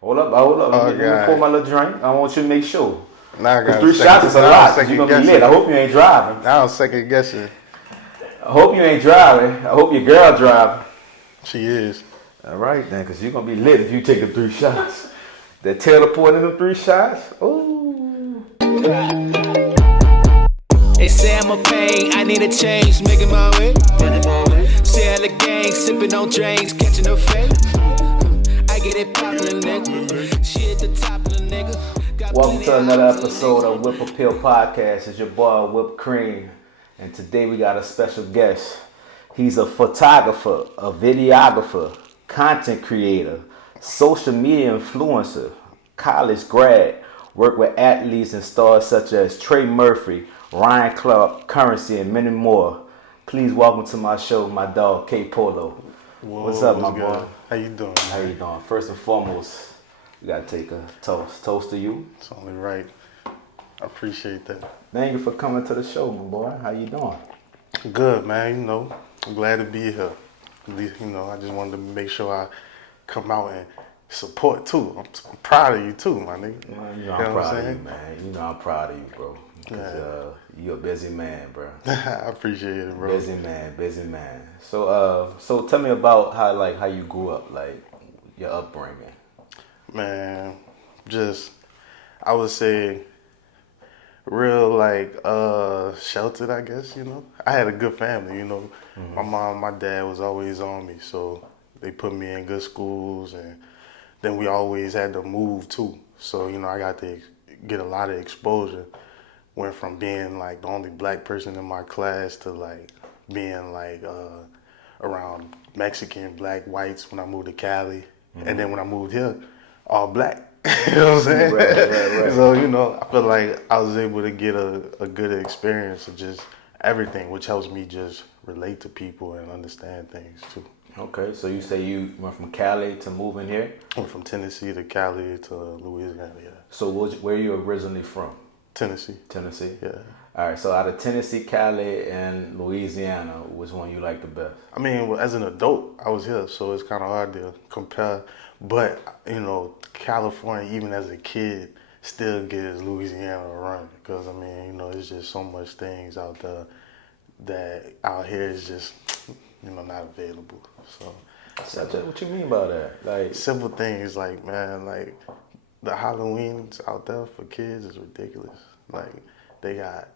Hold up, hold up. Oh, Let me God. pour my little drink. I want you to make sure. Now I Because got 3 shots is a lot. You're going to be lit. I hope you ain't driving. Now I'm second guessing. I hope you ain't driving. I hope your girl driving. She is. All right, then, because you're going to be lit if you take the 3 shots. That Taylor poured in them 3 shots. Ooh. They say I'm a pain, I need a change, making my way. Say all the gang, sipping on drinks, catching a fade. I get it poppin', nigga. She at the top of the nigga. Welcome to another episode of Whip Appeal Podcast. It's your boy Whip Cream, and today we got a special guest. He's a photographer, a videographer, content creator, social media influencer, college grad, worked with athletes and stars such as Trey Murphy, Ryan Clark, Currency, and many more. Please welcome to my show, my dog KPolo. What's up, my boy? How you doing? How you doing? First and foremost, we gotta take a toast. Toast to you. It's only right. I appreciate that. Thank you for coming to the show, my boy. How you doing? Good, man. I'm glad to be here. At least, I just wanted to make sure I come out and support too. I'm proud of you too, my nigga. Man, I'm proud of you, man. I'm proud of you, bro. Because you're a busy man, bro. I appreciate it, bro. Busy man. So tell me about how you grew up, like your upbringing. Man, I would say real sheltered, I guess, I had a good family, Mm-hmm. My mom, my dad was always on me, so they put me in good schools, and then we always had to move too. So, I got to get a lot of exposure. Went from being like the only black person in my class to being around Mexican, black, whites when I moved to Cali. Mm-hmm. And then when I moved here, all black. You know what I'm saying? Right. So, I feel like I was able to get a good experience of just everything, which helps me just relate to people and understand things too. Okay, so you say you went from Cali to moving here? I went from Tennessee to Cali to Louisiana, yeah. So where are you originally from? Tennessee. Yeah. All right, so out of Tennessee, Cali, and Louisiana, which one you like the best? I mean, as an adult, I was here, so it's kind of hard to compare. But, California, even as a kid, still gives Louisiana a run. Because, it's just so much things out there that out here is just, not available. So, what you mean by that? Like simple things the Halloweens out there for kids is ridiculous. They got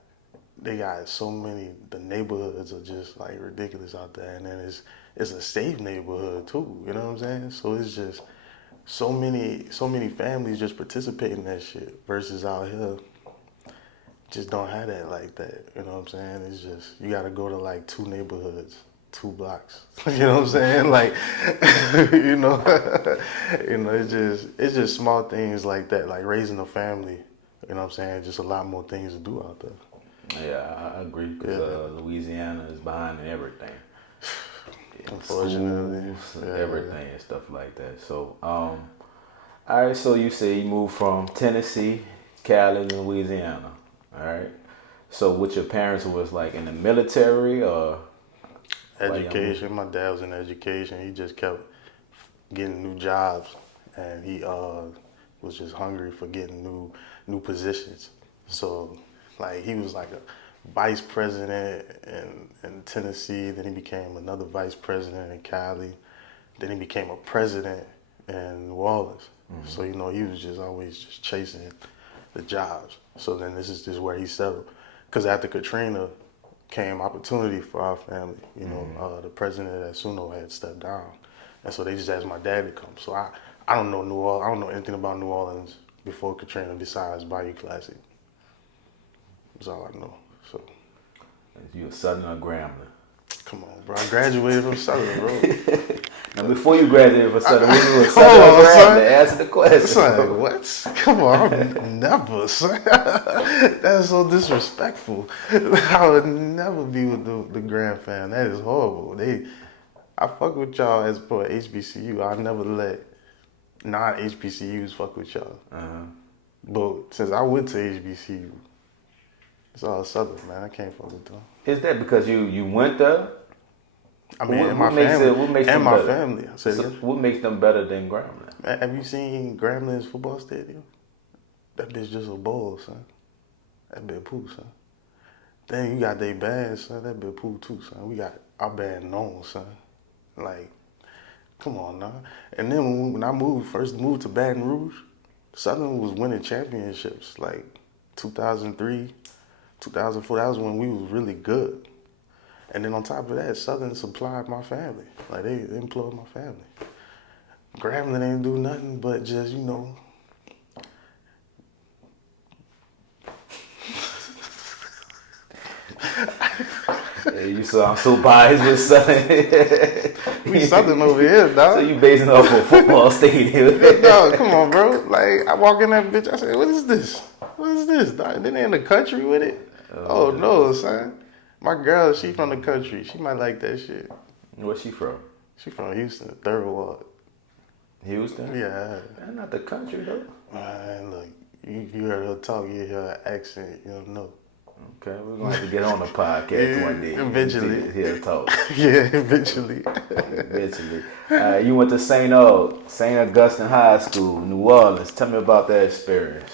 so many. The neighborhoods are just ridiculous out there, and then it's a safe neighborhood too. You know what I'm saying? So it's just so many families just participate in that shit. Versus out here, just don't have that like that. You know what I'm saying? It's just you got to go to 2 neighborhoods. 2 blocks. You know what I'm saying? It's just small things like that, like raising a family. You know what I'm saying? Just a lot more things to do out there. Yeah, I agree. Because Louisiana is behind in everything. Unfortunately, everything and stuff like that. So, all right. So you say you moved from Tennessee, Cali, and Louisiana. All right. So, what your parents was in the military or? Education. My dad was in education. He just kept getting new jobs, and he was just hungry for getting new positions. So, he was a vice president in Tennessee. Then he became another vice president in Cali. Then he became a president in New Orleans. Mm-hmm. So he was just always just chasing the jobs. So then this is just where he settled. Because after Katrina came opportunity for our family. The president at Suno had stepped down, and so they just asked my dad to come. So I don't know New Orleans. I don't know anything about New Orleans before Katrina besides Bayou Classic. That's all I know. So you a Southern or Grambling? Come on, bro. I graduated from Southern, bro. Now before you graduated from Southern, when you were Southern or Grambling, answer the question. Son, what? Come on, I'm never, son. That's so disrespectful. I would never be with the Grand fam. That is horrible. I fuck with y'all as for HBCU. I never let non-HBCUs fuck with y'all. Uh-huh. But since I went to HBCU, it's all Southern, man. I can't fuck with them. Is that because you went there? I mean, What makes them better? family. What makes them better than Grambling? Man, have you seen Gramblin's football stadium? That bitch just a bowl, son. That bitch poo, son. Then you got they band, son. That bitch poo too, son. We got our band known, son. Like, come on now. And then when I first moved to Baton Rouge, Southern was winning championships. Like 2003, 2004. That was when we was really good. And then on top of that, Southern supplied my family. Like they employed my family. Grambling ain't do nothing but just, Hey, you saw I'm so biased with Southern. We Southern over here, dog. So you basing off a football stadium. No, come on, bro. Like, I walk in that bitch, I say, what is this? What is this, dog? Then they in the country with it? Oh, no, son. My girl, she from the country. She might like that shit. Where's she from? She from Houston, Third Ward. Houston? Yeah. That's not the country, though. Man, look, you heard her talk, you hear her accent, you don't know. Okay, we're going to have to get on the podcast one day. Eventually. Hear her talk. Yeah, eventually. Eventually. You went to St. Augustine High School, New Orleans. Tell me about that experience.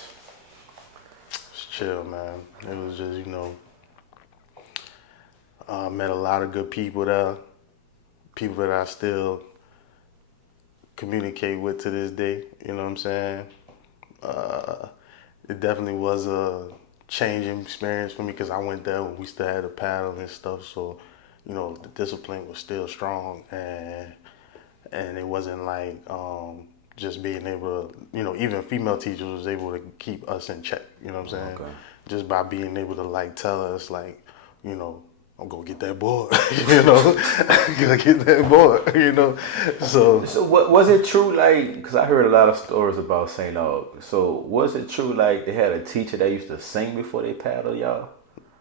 It's chill, man. It was just, met a lot of good people there. People that I still communicate with to this day. You know what I'm saying? It definitely was a changing experience for me because I went there when we still had a paddle and stuff. So, the discipline was still strong, and it wasn't like just being able to, even female teachers was able to keep us in check. You know what I'm saying? Okay. Just by being able to tell us I'm gonna get that board, I'm gonna get that board, So what was it true, because I heard a lot of stories about St. Aug. So was it true, they had a teacher that used to sing before they paddle y'all?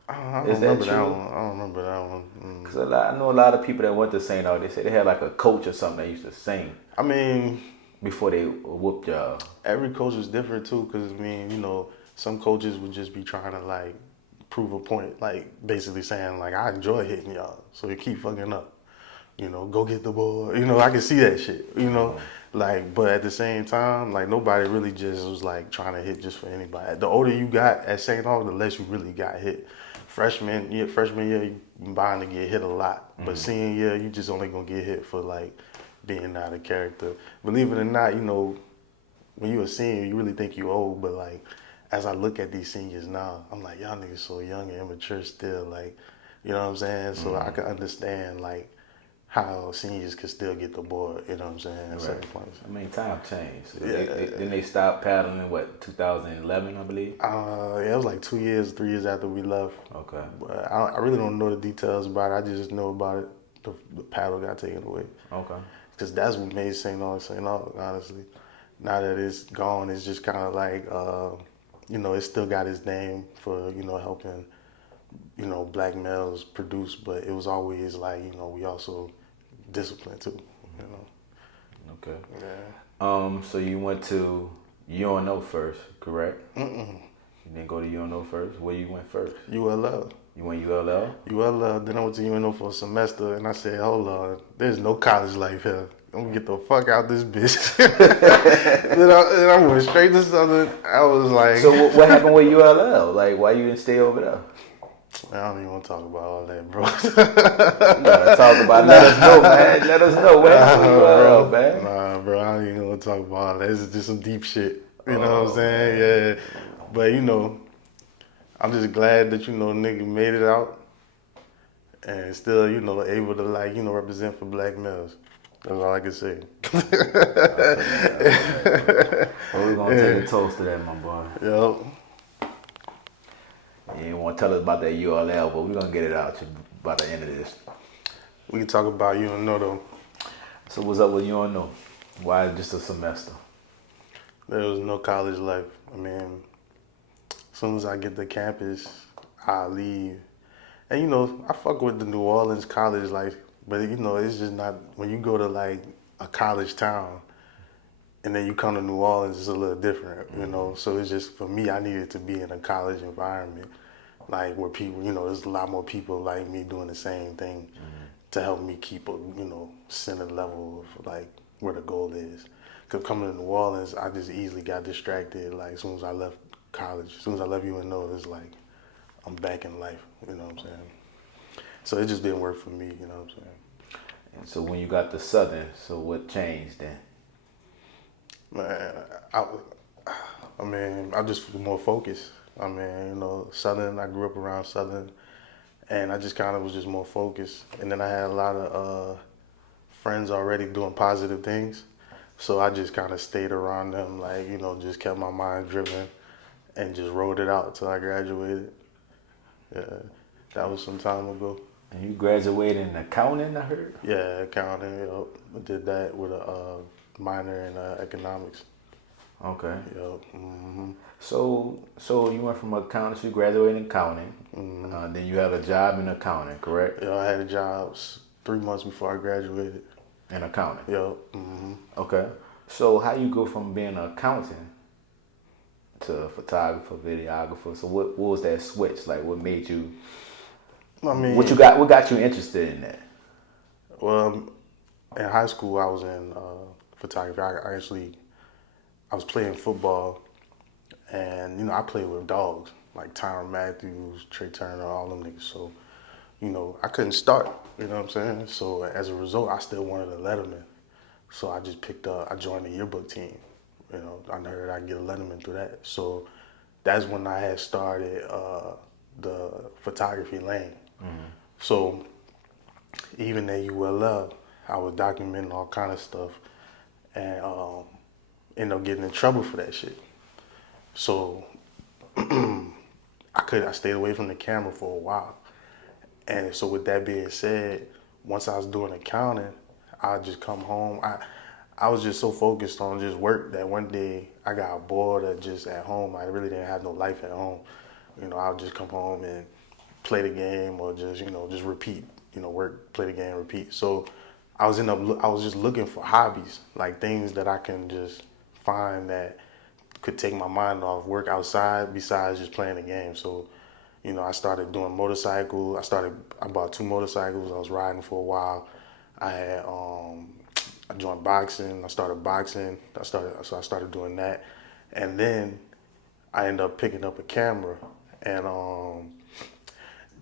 I don't remember that one. Because I know a lot of people that went to St. Aug, they said they had a coach or something that used to sing. I mean, before they whooped y'all. Every coach is different too, because some coaches would just be trying to prove a point, basically saying I enjoy hitting y'all, so you keep fucking up. Go get the ball. I can see that shit. But at the same time, nobody really just was trying to hit just for anybody. The older you got at St. Aug, the less you really got hit. Freshman year, you bound to get hit a lot. Mm-hmm. But senior year, you just only gonna get hit for being out of character. Believe it or not, when you're a senior, you really think you old, but as I look at these seniors now, I'm like, y'all niggas so young and immature still, you know what I'm saying? So I can understand, how seniors could still get the board, you know what I'm saying, at certain points. I mean, time changed. Then they stopped paddling in, 2011, I believe? It was 3 years after we left. Okay. But I really don't know the details about it. I just know about it. The paddle got taken away. Okay. Because that's what made St. Aug, honestly. Now that it's gone, it's just kind of it still got its name for, helping, black males produce, but it was always we also disciplined too, Okay. Yeah. So you went to UNO first, correct? Mm-mm. You didn't go to UNO first? Where you went first? ULL. You went ULL? ULL, then I went to UNO for a semester, and I said, hold on, there's no college life here. I'm gonna get the fuck out this bitch. then I went straight to Southern. I was like... So what happened with ULL? Why you didn't stay over there? I don't even want to talk about all that, bro. You gotta talk about it. Let us know, man. Let us know what happened with ULL, man. Nah, bro, I don't even want to talk about all that. It's just some deep shit. You know what I'm saying? Yeah. But, I'm just glad that, nigga made it out and still, able to, represent for black males. That's all I can say. Well, we're going to take a toast to that, my boy. Yep. You didn't want to tell us about that ULL, but we're going to get it out by the end of this. We can talk about UNO, though. So what's up with UNO? Why just a semester? There was no college life. I mean, as soon as I get to campus, I'll leave. And, I fuck with the New Orleans college life. But, it's just not, when you go to, a college town and then you come to New Orleans, it's a little different, So it's just, for me, I needed to be in a college environment, where people, there's a lot more people like me doing the same thing to help me keep a, centered level of, where the goal is. Cause coming to New Orleans, I just easily got distracted. Like as soon as I left college, as soon as I left UNO, it's like I'm back in life. You know what I'm saying? So it just didn't work for me. You know what I'm saying? And so when you got to Southern, so what changed then? Man, I mean, I just was more focused. I mean, you know, Southern. I grew up around Southern, and I just kind of was just more focused. And then I had a lot of friends already doing positive things. So I just kind of stayed around them, like, you know, just kept my mind driven and just rode it out till I graduated. Yeah, that was some time ago. And you graduated in accounting, I heard? Yeah, accounting, yep. I did that with a minor in economics. Okay. Yep. Mm-hmm. So you went from accounting, you graduated in accounting. Mm-hmm. Then you had a job in accounting, correct? Yeah, I had a job 3 months before I graduated. In accounting? Yep. Mm-hmm. Okay. So how you go from being an accountant to a photographer, videographer? So what was that switch? Like what made you, I mean, what got you interested in that? Well, in high school I was in photography. I was playing football, and you know I played with dogs like Tyrann Matthews, Trey Turner, all them niggas. So, you know, I couldn't start. You know what I'm saying? So as a result, I still wanted a Letterman. So I just I joined the yearbook team. You know, I heard I could get a Letterman through that. So that's when I had started the photography lane. Mm-hmm. So even at ULL, I was documenting all kind of stuff, and ended up getting in trouble for that shit. So I stayed away from the camera for a while. And so with that being said, once I was doing accounting, I'd just come home. I was just so focused on just work that one day I got bored of just at home. I really didn't have no life at home. You know, I would just come home and play the game or just, you know, just repeat, you know, work, play the game, repeat. So I was just looking for hobbies, like things that I can just find that could take my mind off work outside besides just playing the game. So, you know, I started doing motorcycle. I bought 2 motorcycles. I was riding for a while. I joined boxing. I started boxing. I started doing that. And then I ended up picking up a camera. And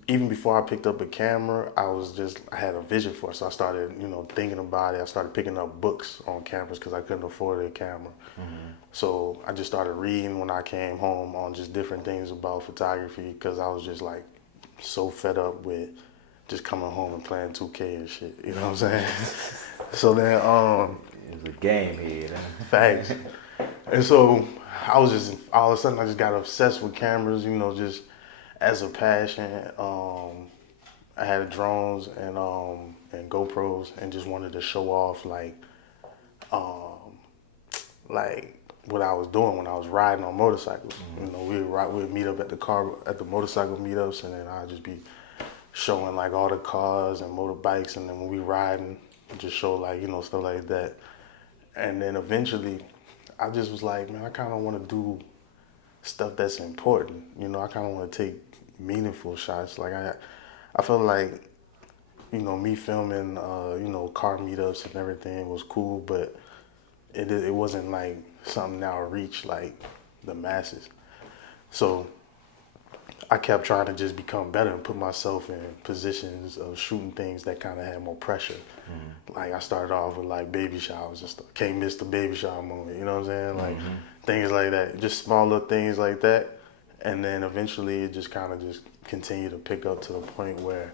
even before I picked up a camera, I had a vision for it. So I started, you know, thinking about it. I started picking up books on campus because I couldn't afford a camera. Mm-hmm. So I just started reading when I came home on just different things about photography because I was just like so fed up with just coming home and playing 2K and shit. You know what I'm saying? So then, it was a game here. Facts. And so I was just, all of a sudden I just got obsessed with cameras, you know, just as a passion. I had drones and GoPros and just wanted to show off like what I was doing when I was riding on motorcycles. Mm-hmm. You know, we'd meet up at the motorcycle meetups, and then I'd just be showing like all the cars and motorbikes, and then when we riding, just show like, you know, stuff like that. And then eventually, I just was like, man, I kind of want to do stuff that's important. You know, I kind of want to take meaningful shots. Like I felt like, you know, me filming, you know, car meetups and everything was cool, but it wasn't like something now reach like the masses. So I kept trying to just become better and put myself in positions of shooting things that kind of had more pressure. Mm-hmm. Like I started off with like baby showers and stuff. Can't miss the baby shower moment, you know what I'm saying? Like things like that, just small little things like that. And then eventually it just kind of just continued to pick up to the point where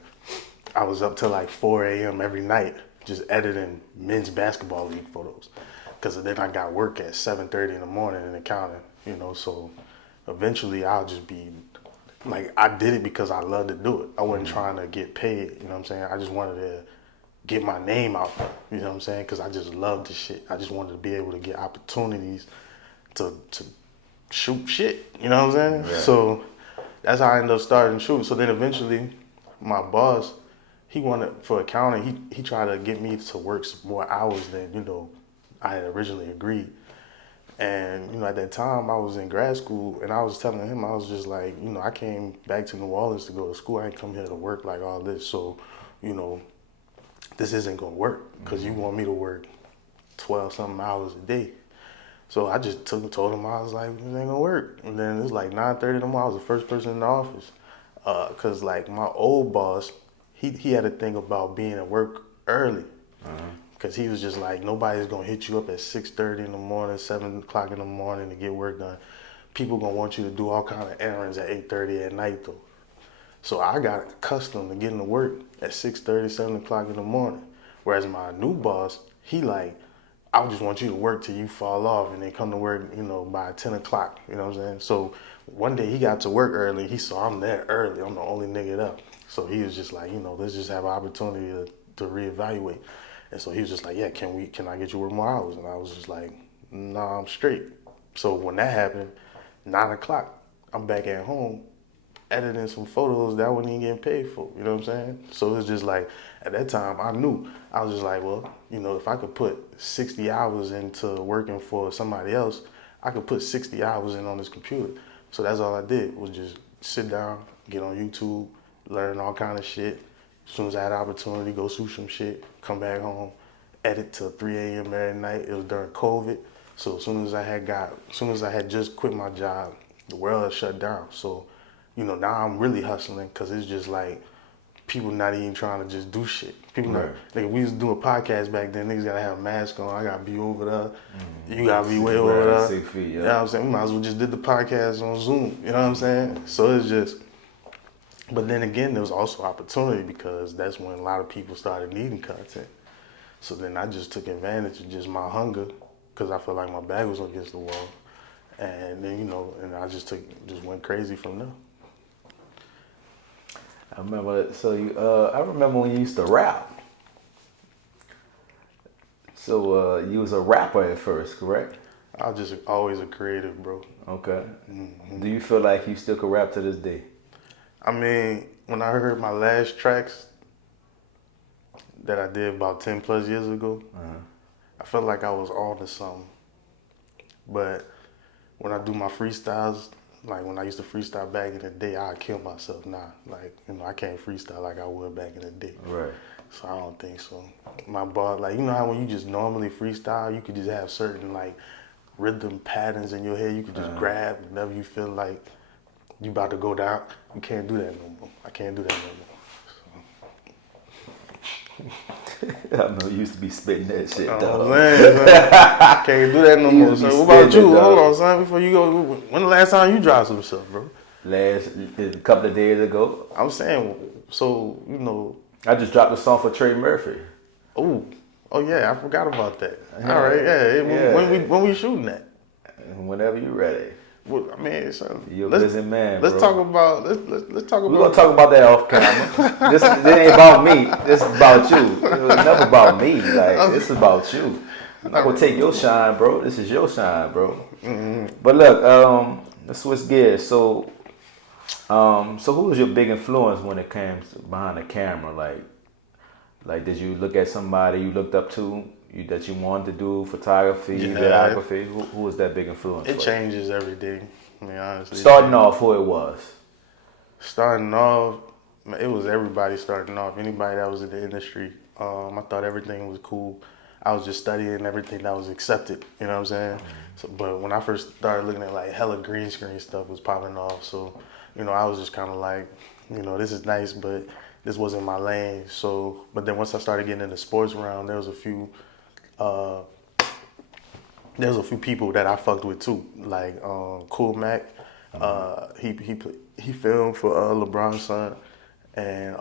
I was up till like 4 a.m. every night just editing men's basketball league photos. Because then I got work at 7:30 in the morning in accounting, you know, so eventually I'll just be, like, I did it because I loved to do it. I wasn't trying to get paid, you know what I'm saying? I just wanted to get my name out there, you know what I'm saying? Because I just loved the shit. I just wanted to be able to get opportunities to shoot shit, you know what I'm saying? Yeah. So that's how I ended up starting shooting. So then eventually my boss, he wanted, for accounting, he tried to get me to work some more hours than, you know, I had originally agreed. And, you know, at that time I was in grad school and I was telling him, I was just like, you know, I came back to New Orleans to go to school. I ain't come here to work like all this. So, you know, this isn't going to work because you want me to work 12 something hours a day. So I just told him, I was like, this ain't gonna work. And then it was like 9:30 in the morning. I was the first person in the office. Cause like my old boss, he had a thing about being at work early. Cause he was just like, nobody's gonna hit you up at 6:30 in the morning, 7 o'clock in the morning to get work done. People gonna want you to do all kind of errands at 8:30 at night though. So I got accustomed to getting to work at 6:30, 7 o'clock in the morning. Whereas my new boss, he like, I just want you to work till you fall off and then come to work, you know, by 10 o'clock, you know what I'm saying? So one day he got to work early. He saw I'm there early. I'm the only nigga up. So he was just like, you know, let's just have an opportunity to reevaluate. And so he was just like, yeah, can I get you work more hours? And I was just like, nah, I'm straight. So when that happened, 9 o'clock, I'm back at home editing some photos that I wasn't even getting paid for, you know what I'm saying? So it's just like, at that time, I knew. I was just like, well, you know, if I could put 60 hours into working for somebody else, I could put 60 hours in on this computer. So that's all I did, was just sit down, get on YouTube, learn all kind of shit. As soon as I had an opportunity, go shoot some shit, come back home, edit till 3 a.m. every night. It was during COVID. So as soon as I had just quit my job, the world had shut down. So, you know, now I'm really hustling because it's just like people not even trying to just do shit. People not, like we was doing podcasts back then, niggas gotta have a mask on, I gotta be over there, you gotta be way over there. 6 feet, You know what I'm saying? We might as well just did the podcast on Zoom, you know what I'm saying? So it's just, but then again, there was also opportunity because that's when a lot of people started needing content. So then I just took advantage of just my hunger because I felt like my back was against the wall. And then, you know, and I just went crazy from there. I remember. I remember when you used to rap. So you was a rapper at first, correct? I was just always a creative, bro. Okay. Mm-hmm. Do you feel like you still can rap to this day? I mean, when I heard my last tracks that I did about 10 plus years ago, I felt like I was on to something. But when I do my freestyles, like when I used to freestyle back in the day, I'd kill myself now. Like, you know, I can't freestyle like I would back in the day. Right. So I don't think so. My bar, like, you know how when you just normally freestyle, you could just have certain like rhythm patterns in your head. You could just grab whenever you feel like you about to go down. You can't do that no more. I can't do that no more. I know you used to be spitting that shit, dog. Oh man, I can't do that no more. So what about you? Hold on, son. Before you go, when the last time you dropped some stuff, bro? A couple of days ago. I'm saying, so you know. I just dropped a song for Trey Murphy. Oh yeah, I forgot about that. Yeah. All right, yeah. When we shooting that? Whenever you're ready. Well, I mean, son, you're a busy man. Let's bro. talk about. Let's talk about. We're gonna talk about that off camera. This ain't about me. This is about you. It was never about me. Like this is about you. I'm not gonna take your shine, bro. This is your shine, bro. Mm-hmm. But look, let's switch gears. So who was your big influence when it came behind the camera? Like, did you look at somebody you looked up to that you wanted to do photography, videography? Who was that big influence? It changes every day. I mean, honestly. Starting off, who it was? Starting off, it was everybody starting off. Anybody that was in the industry. I thought everything was cool. I was just studying everything that was accepted. You know what I'm saying? So, but when I first started looking at like hella green screen stuff was popping off. So, you know, I was just kind of like, you know, this is nice, but this wasn't my lane. So, but then once I started getting in the sports realm, there was a few people that I fucked with too, like Cool Mac. He filmed for LeBron's son, and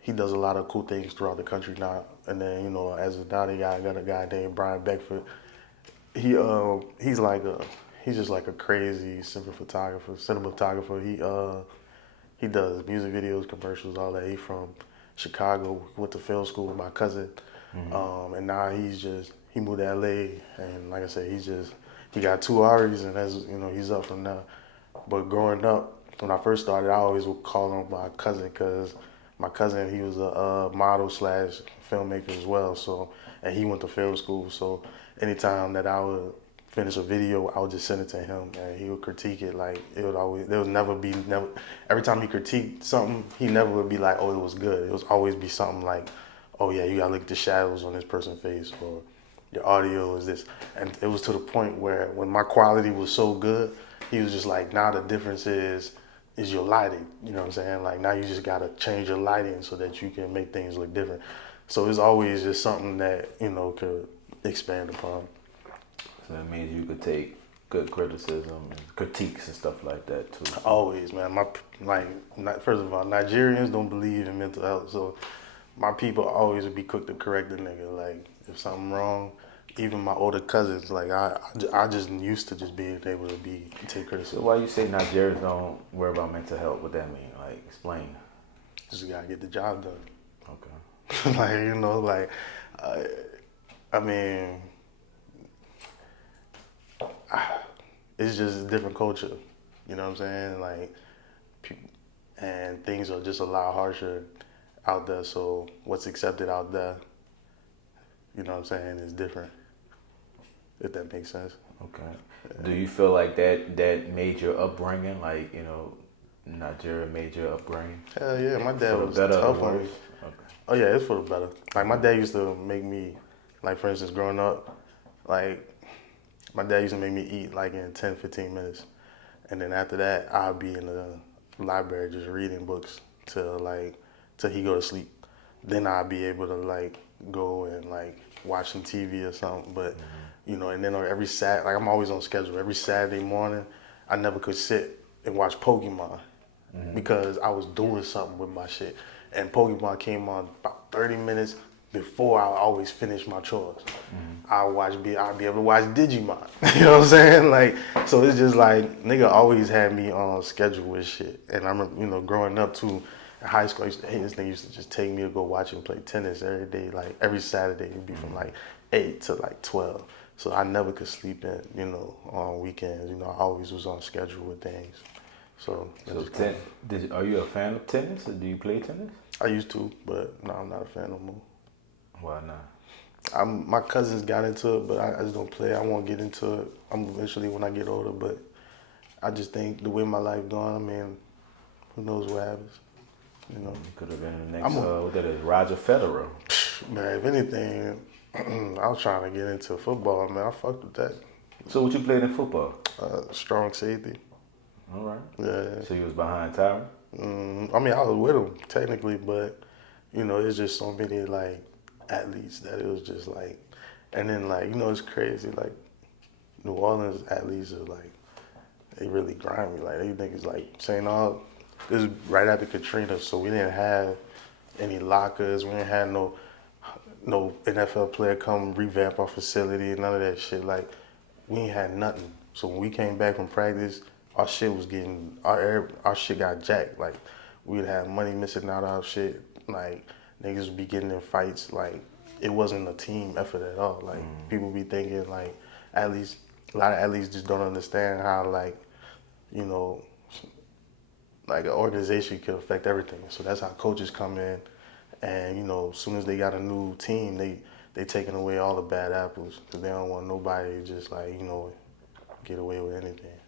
he does a lot of cool things throughout the country now. And then, you know, as a Dottie guy, I got a guy named Brian Beckford. He's just like a crazy cinematographer. He does music videos, commercials, all that. He from Chicago, went to film school with my cousin. Mm-hmm. And now he moved to LA, and like I said, he got 2 Aris, and that's, you know, he's up from there. But growing up, when I first started, I always would call him my cousin, because my cousin, he was a model / filmmaker as well. So, and he went to film school. So anytime that I would finish a video, I would just send it to him, and he would critique it. Like, every time he critiqued something, he never would be like, oh, it was good. It would always be something like, oh yeah, you gotta look at the shadows on this person's face, or your audio is this. And it was to the point where when my quality was so good, he was just like, now the difference is your lighting. You know what I'm saying? Like now you just gotta change your lighting so that you can make things look different. So it's always just something that, you know, could expand upon. So that means you could take good criticism and critiques and stuff like that too. Always, man. First of all, Nigerians don't believe in mental health, so my people always would be quick to correct the nigga. Like if something wrong, even my older cousins, like I just used to just being able to take criticism. So why you say Nigerians don't worry about mental health? What that mean? Like explain. Just gotta get the job done. Okay. Like you know, like I mean. It's just a different culture, you know what I'm saying? Like, and things are just a lot harsher out there. So what's accepted out there, you know what I'm saying, is different. If that makes sense. Okay. Yeah. Do you feel like that made your upbringing, like you know, Nigeria made your upbringing? Hell yeah, my dad was tough on me. Okay. Oh yeah, it's for the better. Like my dad used to make me, like for instance, growing up, like. My dad used to make me eat like in 10, 15 minutes. And then after that, I'll be in the library just reading books till he go to sleep. Then I'll be able to like go and like watch some TV or something. But, you know, and then every Saturday, like I'm always on schedule. Every Saturday morning, I never could sit and watch Pokemon because I was doing something with my shit. And Pokemon came on about 30 minutes before I always finish my chores. I'll be able to watch Digimon. You know what I'm saying? Like, so it's just like, nigga always had me on schedule with shit. And I remember, you know, growing up too, in high school, this nigga used to just take me to go watch him play tennis every day. Like, every Saturday, it'd be from like 8 to like 12. So I never could sleep in, you know, on weekends. You know, I always was on schedule with things. So are you a fan of tennis or do you play tennis? I used to, but no, I'm not a fan no more. Why not? My cousins got into it, but I just don't play. I won't get into it. I'm eventually when I get older, but I just think the way my life going, I mean, who knows what happens, you know. You could have been the next, what that is, Roger Federer. Man, if anything, I was trying to get into football, man. I fucked with that. So what you played in football? Strong safety. All right. Yeah. So you was behind Tyron? I mean, I was with him, technically, but, you know, it's just so many, like, athletes that it was just like, and then like, you know, it's crazy, like New Orleans athletes are like, they really grimy, like they think it's like St. Aug. This is right after Katrina, so we didn't have any lockers, we didn't have no NFL player come revamp our facility, none of that shit. Like we ain't had nothing. So when we came back from practice, our shit was getting, our shit got jacked. Like we'd have money missing out of our shit, like niggas would be getting in fights, like it wasn't a team effort at all. Like people be thinking like a lot of athletes just don't understand how like, you know, like an organization could affect everything. So that's how coaches come in and, you know, as soon as they got a new team, they taking away all the bad apples because they don't want nobody to just like, you know, get away with anything.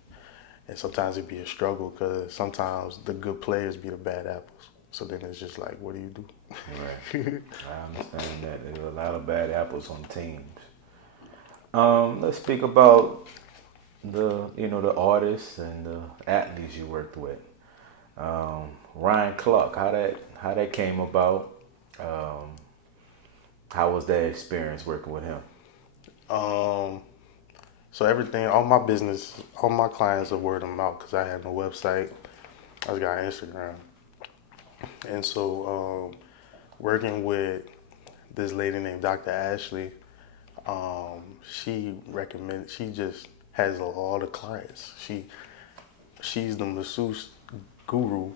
And sometimes it be a struggle because sometimes the good players be the bad apples. So then it's just like, what do you do? Right. I understand that. There's a lot of bad apples on teams. Let's speak about the artists and the athletes you worked with. Ryan Clark, how that came about. How was that experience working with him? So everything, all my business, all my clients are word of mouth because I had no website. I just got Instagram. And so working with this lady named Dr. Ashley, she just has all the clients. She's the masseuse guru,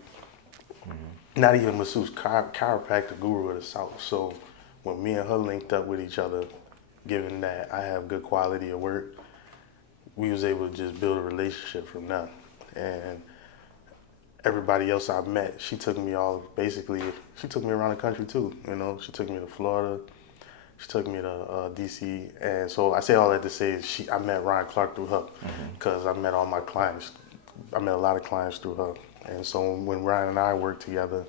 not even masseuse, chiropractor guru of the South. So when me and her linked up with each other, given that I have good quality of work, we was able to just build a relationship from there. And everybody else I met, she took me around the country too, you know. She took me to Florida, she took me to DC, and so I say all that to say I met Ryan Clark through her, because I met all my clients. I met a lot of clients through her, and so when Ryan and I worked together,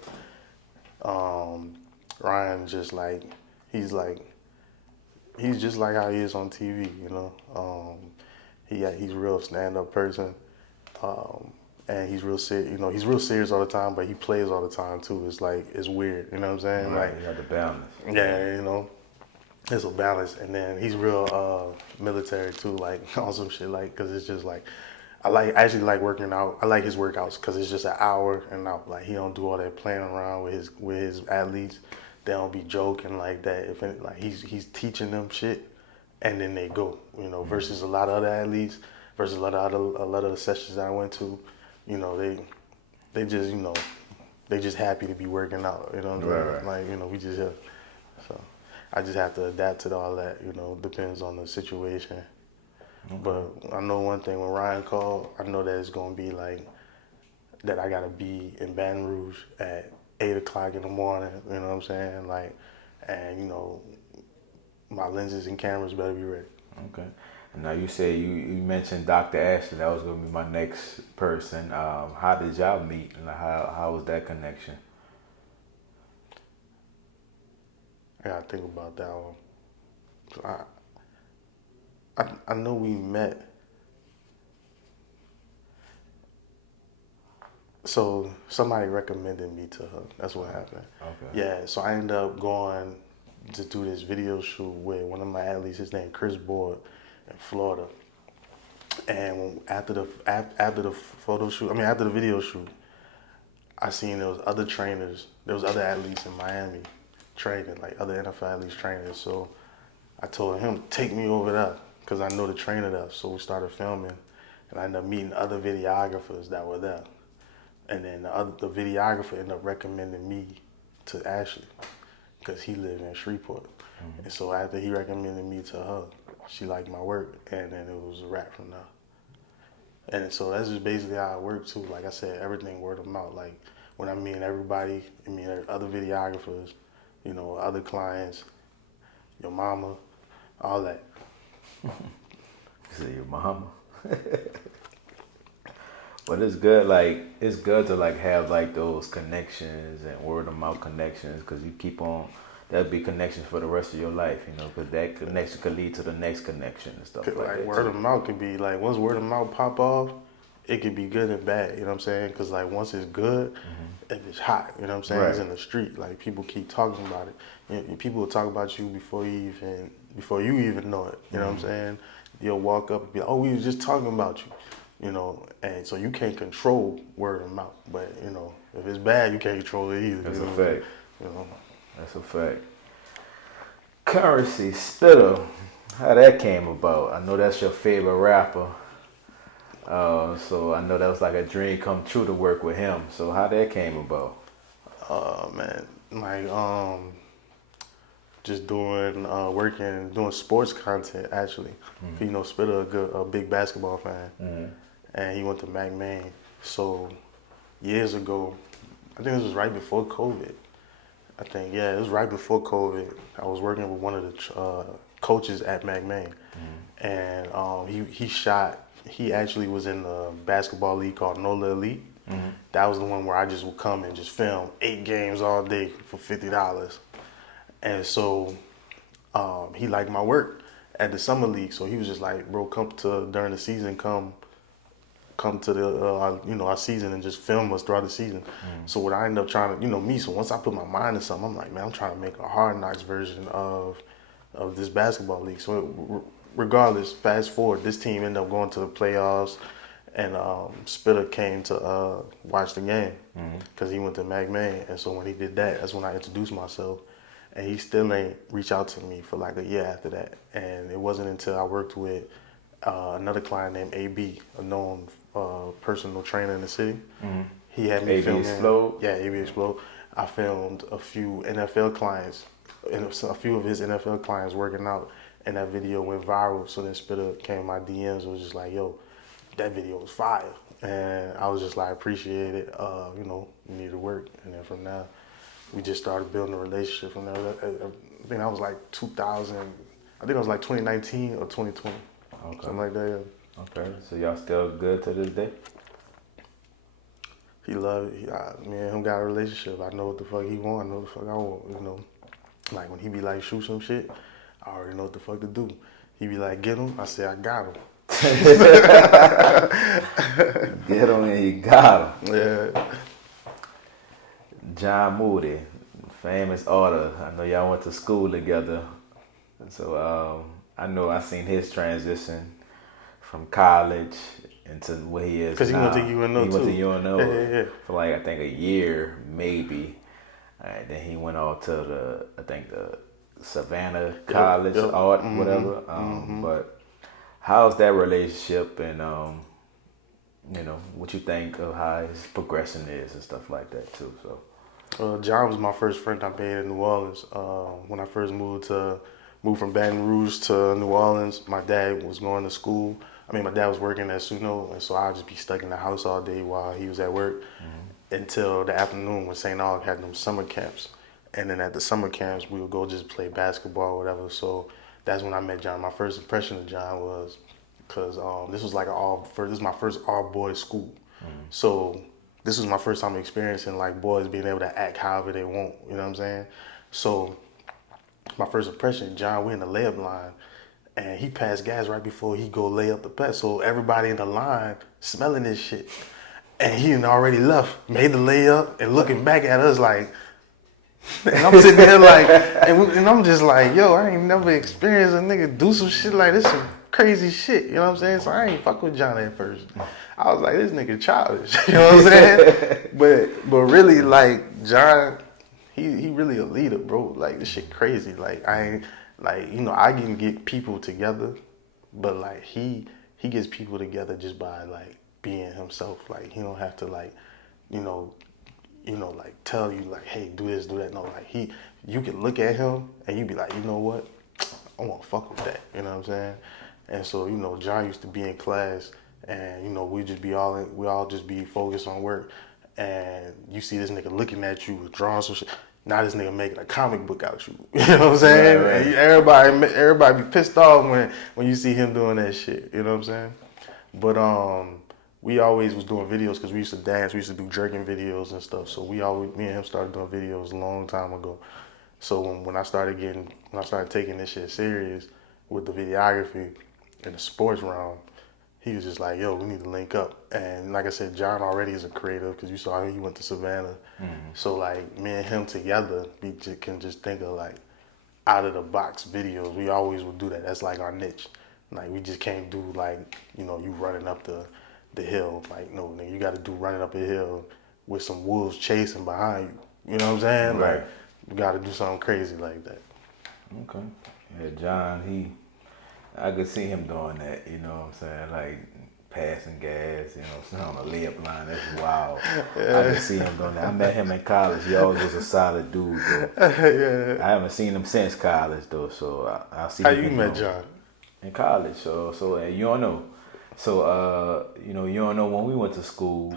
Ryan just like, he's like, he's just like how he is on TV, you know. He's a real stand-up person, and he's real serious. You know, he's real serious all the time, but he plays all the time too. It's like it's weird, you know what I'm saying? Right, Like you have the balance. yeah, you know, it's a balance. And then he's real military too, like on some shit, like because it's just like I actually like working out. I like his workouts because it's just an hour and out. Like he don't do all that playing around with his athletes. They don't be joking like that. If any, like he's teaching them shit, and then they go. You know, versus a lot of other athletes, versus a lot of the sessions that I went to. You know, they just they just happy to be working out. You know what I'm saying? Right. Like we just here. So I just have to adapt to all that. You know, depends on the situation. Okay. But I know one thing, when Ryan called, I know that it's going to be like, that I got to be in Baton Rouge at 8 o'clock in the morning, you know what I'm saying? Like, and my lenses and cameras better be ready. Okay. And now you say you mentioned Dr. Ashley. That was going to be my next person. How did y'all meet, and how was that connection? I got to think about that one. So I know we met. So somebody recommended me to her. That's what happened. Okay. Yeah, so I ended up going to do this video shoot with one of my athletes. His name Chris Board in Florida. And after the photo shoot, after the video shoot, I seen there was other trainers, there was other athletes in Miami training, like other NFL athletes training. So I told him, take me over there, because I know the trainer there. So we started filming, and I ended up meeting other videographers that were there. And then the videographer ended up recommending me to Ashley, because he lived in Shreveport. Mm-hmm. And so after he recommended me to her, she liked my work, and then it was a wrap from there. And so that's just basically how it worked too. Like I said, everything word of mouth. Like when I meet everybody, I mean other videographers, other clients, your mama, all that. Say your mama. But it's good. Like it's good to like have like those connections and word of mouth connections, because you keep on. That'll be connections for the rest of your life, because that connection could lead to the next connection and stuff like that. Word of mouth could be like, once word of mouth pop off, it could be good and bad. You know what I'm saying? Because like once it's good, it's hot. You know what I'm saying? Right. It's in the street. Like people keep talking about it. People will talk about you before you even know it. You know what I'm saying? You'll walk up and be like, oh, we was just talking about you. And so you can't control word of mouth. But if it's bad, you can't control it either. That's a fact. That's a fact. Currency, Spitter, how that came about? I know that's your favorite rapper. So I know that was like a dream come true to work with him. So how that came about? Man, like just doing doing sports content actually. Mm-hmm. Spitter a big basketball fan, and he went to McMain. So years ago, I think this was right before COVID. It was right before COVID. I was working with one of the coaches at McMain, and he actually was in the basketball league called NOLA Elite. Mm-hmm. That was the one where I just would come and just film 8 games all day for $50. And so he liked my work at the summer league. So he was just like, bro, during the season, come to the our season and just film us throughout the season. So what I ended up trying to so once I put my mind to something, I'm like, man, I'm trying to make a Hard Knocks version of this basketball league. So regardless, fast forward, this team ended up going to the playoffs, and Spitter came to watch the game because he went to McMain. And so when he did that, that's when I introduced myself, and he still ain't reach out to me for like a year after that. And it wasn't until I worked with another client named AB, a known personal trainer in the city. Mm-hmm. He had me filming. Yeah, AB Explode. I filmed a few NFL clients, and a few of his NFL clients working out, and that video went viral. So then Spitter came in my DMs and was just like, yo, that video was fire. And I was just like, appreciate it. You need to work. And then from there, we just started building a relationship from there. I think that was like 2019 or 2020. Okay. Something like that, yeah. Okay, so y'all still good to this day? Me and him got a relationship. I know what the fuck he want. I know what the fuck I want, Like when he be like, shoot some shit, I already know what the fuck to do. He be like, get him. I say, I got him. Get him and you got him. Yeah. Jon Moody, famous author. I know y'all went to school together. So I know I seen his transition from college into where he is Because he went to UNO He too. went to UNO Yeah. for like, I think, a year, maybe. Then he went off to the Savannah College, art, whatever. But how's that relationship, and what you think of how his progression is and stuff like that too? So, Jon was my first friend I made in New Orleans. When I first moved from Baton Rouge to New Orleans, my dad was going to school. My dad was working at Suno, and so I'd just be stuck in the house all day while he was at work until the afternoon when St. Aug had them summer camps. And then at the summer camps, we would go just play basketball or whatever. So that's when I met Jon. My first impression of Jon was because this was like this is my first all-boys school. So this was my first time experiencing like boys being able to act however they want. You know what I'm saying? So my first impression, Jon, we in the layup line, and he passed gas right before he go lay up the pass. So everybody in the line smelling this shit. And he had already left, made the layup, and looking back at us like, and I'm sitting there like, and I'm just like, yo, I ain't never experienced a nigga do some shit like this, some crazy shit, you know what I'm saying? So I ain't fuck with Jon at first. I was like, this nigga childish, you know what I'm saying? But really, like, Jon, he really a leader, bro. Like, this shit crazy. Like, I can get people together, but like he gets people together just by like being himself. Like, he don't have to like, like tell you like, hey, do this, do that. No, like you can look at him and you be like, you know what? I want to fuck with that. You know what I'm saying? And so, Jon used to be in class and, we all just be focused on work. And you see this nigga looking at you with drawing some shit. Now this nigga making a comic book out you. You know what I'm saying? Right. And everybody be pissed off when you see him doing that shit. You know what I'm saying? But we always was doing videos because we used to dance. We used to do jerking videos and stuff. So me and him started doing videos a long time ago. So when I started taking this shit serious with the videography in the sports realm, he was just like, yo, we need to link up. And like I said, Jon already is a creative because you saw him, he went to Savannah. So like me and him together, we can just think of like out of the box videos. We always would do that. That's like our niche. Like we just can't do like, you running up the hill. Like, no, nigga, you got to do running up a hill with some wolves chasing behind you. You know what I'm saying? Right. Like, you got to do something crazy like that. Okay. Yeah, Jon, I could see him doing that, you know what I'm saying? Like passing gas, on a layup line. That's wild. I could see him doing that. I met him in college. He always was a solid dude, though. Yeah. I haven't seen him since college, though, so I'll see How him. you met Jon? In college. So you don't know. So, you don't know, when we went to school,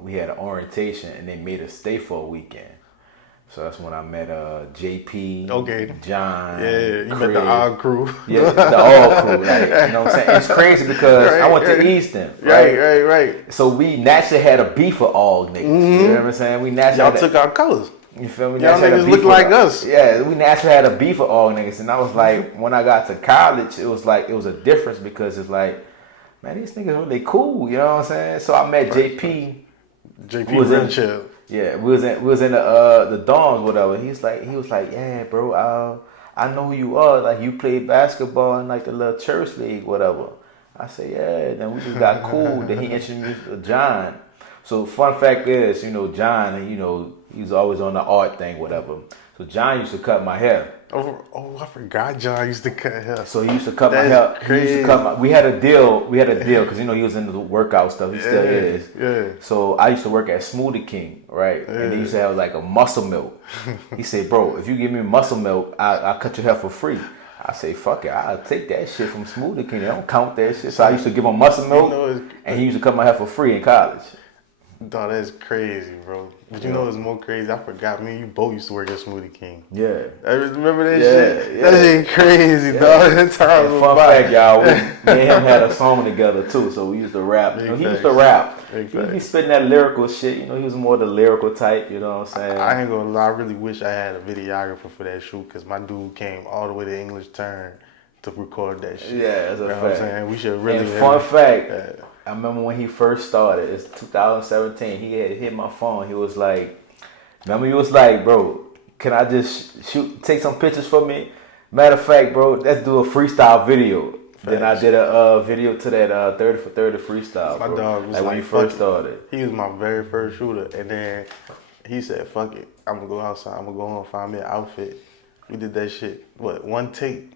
we had an orientation and they made us stay for a weekend. So that's when I met JP, okay, Jon, yeah, you Chris. met the all crew. Yeah, the all crew. Like, you know what I'm saying? It's crazy because I went to Easton. Right. So we naturally had a beef with all niggas. You know what I'm saying? We naturally took our colors. You feel me? Y'all niggas look like us. Yeah, we naturally had a beef with all niggas. And I was like, when I got to college, it was a difference because it's like, man, these niggas really cool. You know what I'm saying? So I met JP. JP was in chill. Yeah, we was in the dorms, whatever. He was like, yeah, bro, I know who you are. Like, you played basketball in like the little church league, whatever. I said, yeah. Then we just got cool. Then he introduced me to Jon. So fun fact is, Jon, he was always on the art thing, whatever. So Jon used to cut my hair. Oh, I forgot Jon used to cut hair. So he used to cut my hair. Crazy. We had a deal because he was into the workout stuff. He still is. Yeah. So I used to work at Smoothie King, right? Yeah. And he used to have like a muscle milk. He said, bro, if you give me muscle milk, I'll cut your hair for free. I say, fuck it, I'll take that shit from Smoothie King. They don't count that shit. So I used to give him muscle milk, and he used to cut my hair for free in college. Dog, that's crazy, bro. But you know what's more crazy? I forgot. Me and you both used to work at Smoothie King. Yeah. I remember that shit? Yeah. That shit crazy, dog. That time And fun fact, y'all, me and him had a song together too, so we used to rap. You know, he used to rap. He be spitting that lyrical shit. You know, he was more the lyrical type. You know what I'm saying? I ain't gonna lie. I really wish I had a videographer for that shoot because my dude came all the way to English Turn to record that shit. Yeah, that's a fact. You know what I'm saying? We should really. And fun fact, I remember when he first started. It's 2017. He had hit my phone. He was like, bro, can I just take some pictures for me? Matter of fact, bro, let's do a freestyle video. Facts. Then I did a video to that 30 for 30 freestyle. My bro. dog was like when he first started. He was my very first shooter, and then he said, "Fuck it, I'm gonna go outside. I'm gonna go home and find me an outfit." We did that shit. What, one take?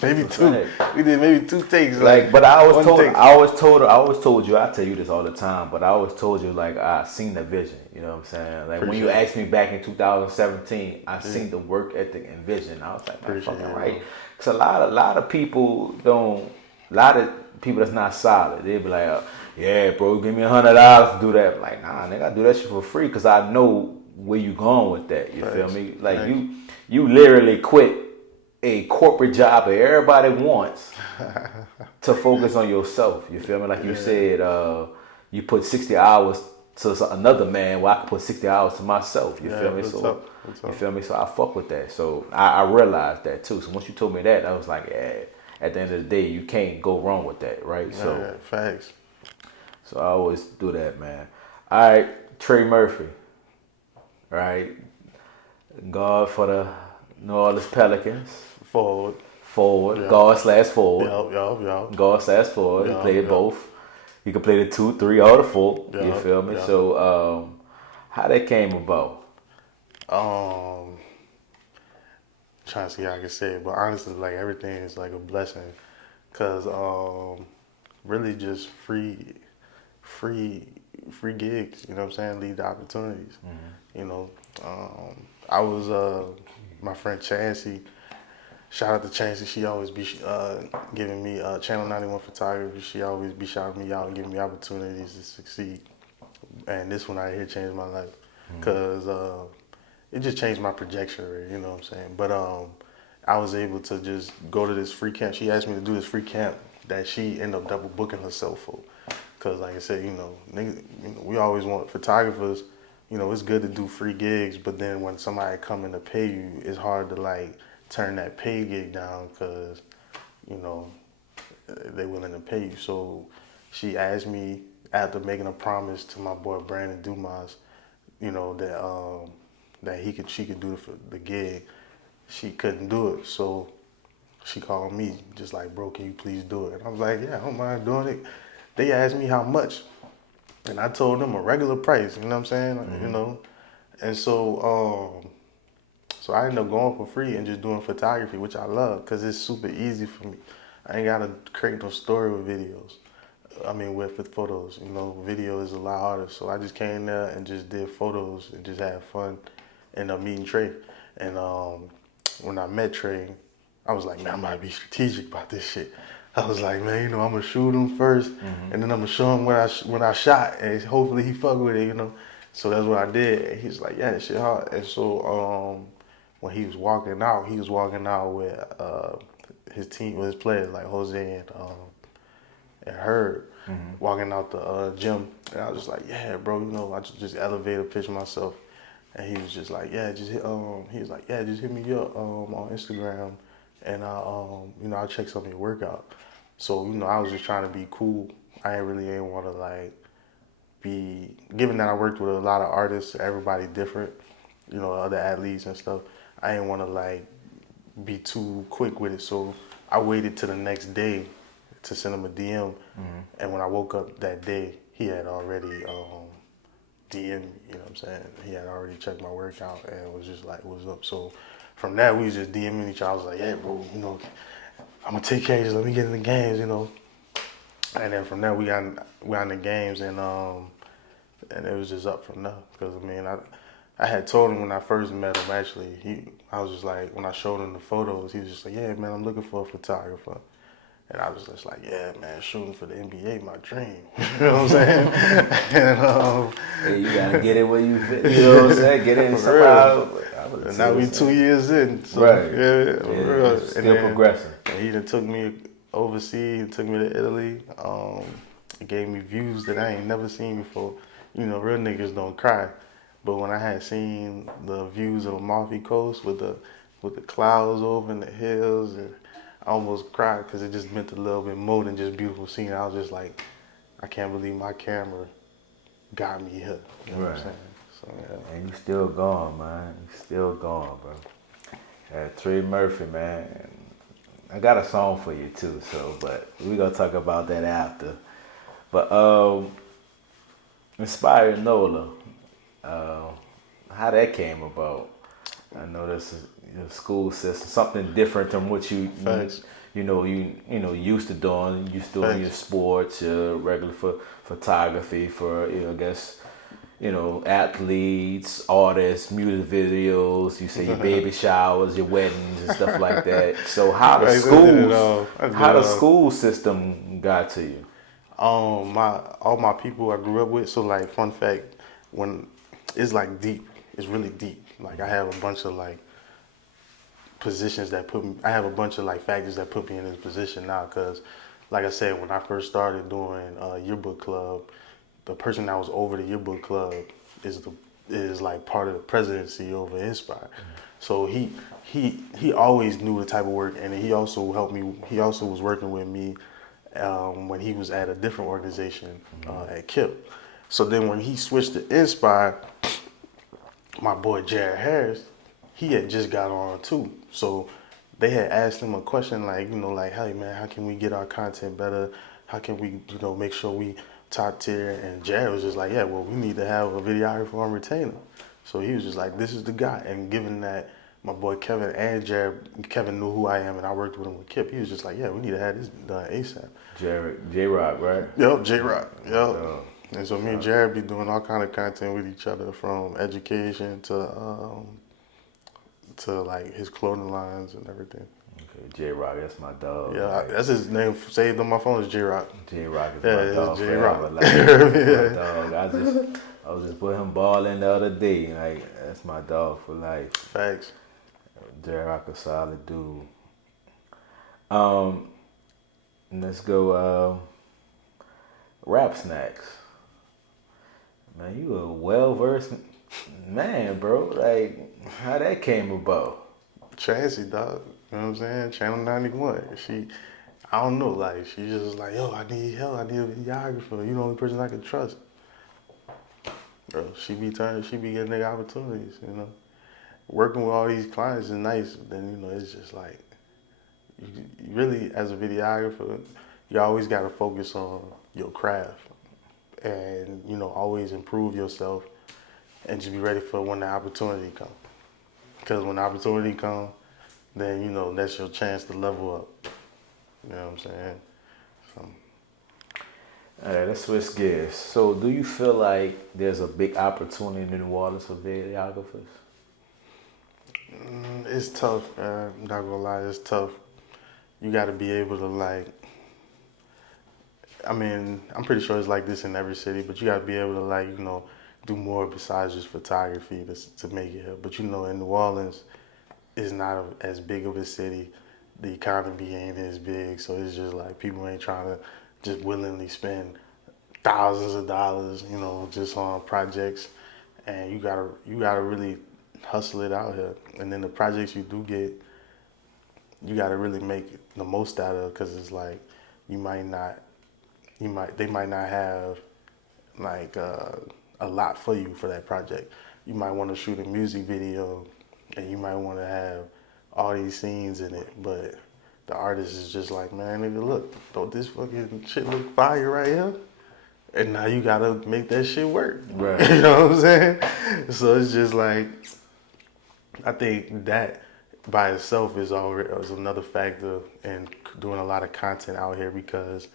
Maybe two. We did maybe 2 takes. But I always told you, I tell you this all the time, but I always told you, like, I seen the vision. You know what I'm saying? Like, when you asked me back in 2017, I seen the work ethic and vision. I was like, man, fucking right. Because a lot of people that's not solid. They be like, yeah, bro, give me $100 to do that. I'm like, nah, nigga, I do that shit for free because I know where you going with that. You feel me? Like, you literally quit a corporate job that everybody wants to focus on yourself. You feel me? Like you said, you put 60 hours to another man, well, I can put 60 hours to myself. You feel me? So you feel me? So I fuck with that. So I realized that too. So once you told me that, I was like, yeah, at the end of the day, you can't go wrong with that, right? Yeah, so facts. So I always do that, man. All right, Trey Murphy. All right. Guard for the New Orleans Pelicans. Forward. Yep. Guard/forward. Yep. Guard/forward. You play it both. You can play the 2, 3, or the 4. You feel me? Yep. So, how that came about? Trying to see how I can say it, but honestly, like, everything is like a blessing, cause really just free gigs. You know what I'm saying? Lead the opportunities. Mm-hmm. You know, I was my friend Chancey. Shout out to Chancey. She always be giving me Channel 91 photography. She always be shouting me out and giving me opportunities to succeed. And this one right here changed my life, because it just changed my projection rate, you know what I'm saying? But I was able to just go to this free camp. She asked me to do this free camp that she ended up double booking herself for. Because like I said, niggas, we always want photographers, it's good to do free gigs, but then when somebody come in to pay you, it's hard to like turn that pay gig down because, they willing to pay you. So she asked me, after making a promise to my boy Brandon Dumas, that she could do the gig. She couldn't do it, so she called me, just like, bro, can you please do it? And I was like, yeah, I don't mind doing it. They asked me how much, and I told them a regular price. You know what I'm saying? Mm-hmm. And so I ended up going for free and just doing photography, which I love, because it's super easy for me. I ain't gotta create no story with videos. With photos. Video is a lot harder. So I just came there and just did photos and just had fun. Ended up meeting Trey. And when I met Trey, I was like, man, I'm about to be strategic about this shit. I was like, man, I'm gonna shoot him first, and then I'm gonna show him when I shot, and hopefully he fuck with it, So that's what I did. And he's like, yeah, that shit hard. And so when he was walking out with his team, with his players like Jose and Herb, walking out the gym, and I was just like, yeah, bro, I just elevator pitched myself, and he was just like, yeah, just hit me up on Instagram, and I'll check some of your workout. So I was just trying to be cool. I ain't want to like be, given that I worked with a lot of artists, everybody different, other athletes and stuff. I didn't want to like be too quick with it, so I waited till the next day to send him a DM, and when I woke up that day, he had already DM'd me, you know what I'm saying? He had already checked my workout and was just like, what's up? So from that, we was just DMing each other. I was like, yeah, bro, I'm gonna take care of this, let me get in the games, And then from there, we got in the games, and it was just up from there. Because, I had told him when I first met him, actually, I was just like, when I showed him the photos, he was just like, yeah, man, I'm looking for a photographer. And I was just like, yeah, man, shooting for the NBA, my dream. You know what I'm saying? And, hey, you gotta get it where you fit. You know what I'm saying? Get it somehow. And now we 2 years in. So, right. Yeah, still progressing. And he done took me overseas, took me to Italy. It gave me views that I ain't never seen before. You know, real niggas don't cry. But when I had seen the views of Amalfi Coast with the clouds over in the hills, and I almost cried because it just meant a little bit more than just beautiful scene. I was just like, I can't believe my camera got me here. You know what I'm saying? So, yeah. And you still going, man. You still going, bro. Trey Murphy, man. I got a song for you too, but we're gonna talk about that after. But Inspired Nola, how that came about. I know this is your school system, something different from what you used to doing. You still do your sports, your regular photography for I guess athletes, artists, music videos. You say your baby showers, your weddings, and stuff like that. So how the school system got to you? All my people I grew up with. So like, fun fact, when it's like deep, it's really deep. Like I have a bunch of like positions that put me. I have a bunch of like factors that put me in this position now. Cause like I said, when I first started doing yearbook club, the person that was over the yearbook club is like part of the presidency over Inspire. So he always knew the type of work, and he also helped me. He also was working with me when he was at a different organization at KIP. So then when he switched to Inspire, my boy Jared Harris, he had just got on too. So they had asked him a question like, hey man, how can we get our content better? How can we, make sure we top tier? And Jared was just like, yeah, well, we need to have a videographer on retainer. So he was just like, this is the guy. And given that my boy Kevin and Jared, Kevin knew who I am and I worked with him with Kip, he was just like, yeah, we need to have this done ASAP. J-Rock, right? Yep, J-Rock, yep. And so me and Jared be doing all kind of content with each other, from education to like his clothing lines and everything. Okay, J-Rock, that's my dog. Yeah, like, that's his name saved on my phone is J-Rock. J-Rock is my dog J-Rock. Like, my dog. I was just putting him balling the other day. Like, that's my dog for life. Facts. J-Rock a solid dude. Let's go Rap Snacks. Man, you a well-versed man, bro. Like, how that came about? Chancey, dog. You know what I'm saying? Channel 91. I don't know, like, she just was like, yo, I need help. I need a videographer. You the only person I can trust. Bro, she be getting nigga opportunities, Working with all these clients is nice, but then, it's just like, you really, as a videographer, you always got to focus on your craft and, always improve yourself and just be ready for when the opportunity comes. Because when the opportunity comes, then, that's your chance to level up. You know what I'm saying? So. All right, let's switch gears. So do you feel like there's a big opportunity in New Orleans for videographers? It's tough, man. I'm not gonna lie, it's tough. You gotta be able to I'm pretty sure it's like this in every city, but you gotta be able to do more besides just photography to make it here. But in New Orleans, it's not as big of a city. The economy ain't as big, so it's just like people ain't trying to just willingly spend thousands of dollars, just on projects. And you gotta really hustle it out here. And then the projects you do get, you gotta really make the most out of, because it's like they might not have a lot for you for that project. You might want to shoot a music video, and you might want to have all these scenes in it, but the artist is just like, man, nigga, look, don't this fucking shit look fire right here? And now you gotta make that shit work. Right. You know what I'm saying? So it's just like, I think that by itself is another factor in doing a lot of content out here, because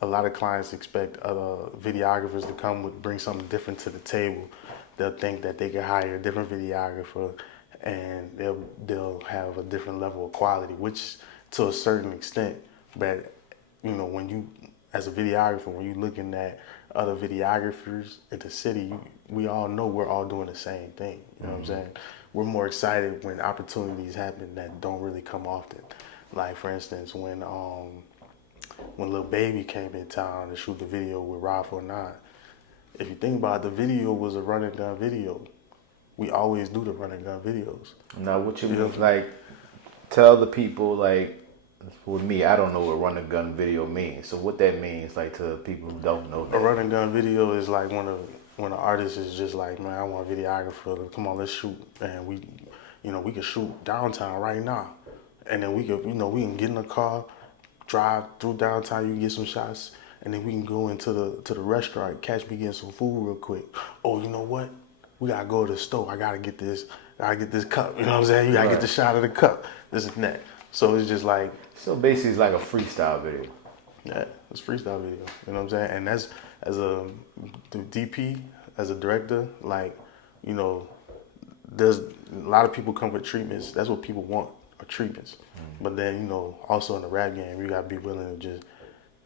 a lot of clients expect videographers to bring something different to the table. They'll think that they can hire a different videographer and they'll have a different level of quality, which to a certain extent. But when you, as a videographer, when you're looking at other videographers in the city, we all know we're all doing the same thing. You know what I'm saying? We're more excited when opportunities happen that don't really come often. Like for instance, when Lil Baby came in town to shoot the video with Rob 49, if you think about it, the video was a run and gun video. We always do the run and gun videos. Now, what you mean, like, tell the people, like, with me, I don't know what run and gun video means. So what that means, like, to people who don't know that. A run and gun video is like when an artist is just like, man, I want a videographer to come on, let's shoot, and we can shoot downtown right now, and then we can get in the car, drive through downtown, you can get some shots, and then we can go into the restaurant, catch me getting some food real quick. Oh, you know what? We gotta go to the store. I gotta get this cup. You know what I'm saying? You gotta get the shot of the cup. This and that. So it's just like. So basically, it's like a freestyle video. Yeah, it's a freestyle video. You know what I'm saying? And that's as a DP, as a director, like, there's a lot of people come with treatments. That's what people want, are treatments. Mm-hmm. But then also in the rap game, you gotta be willing to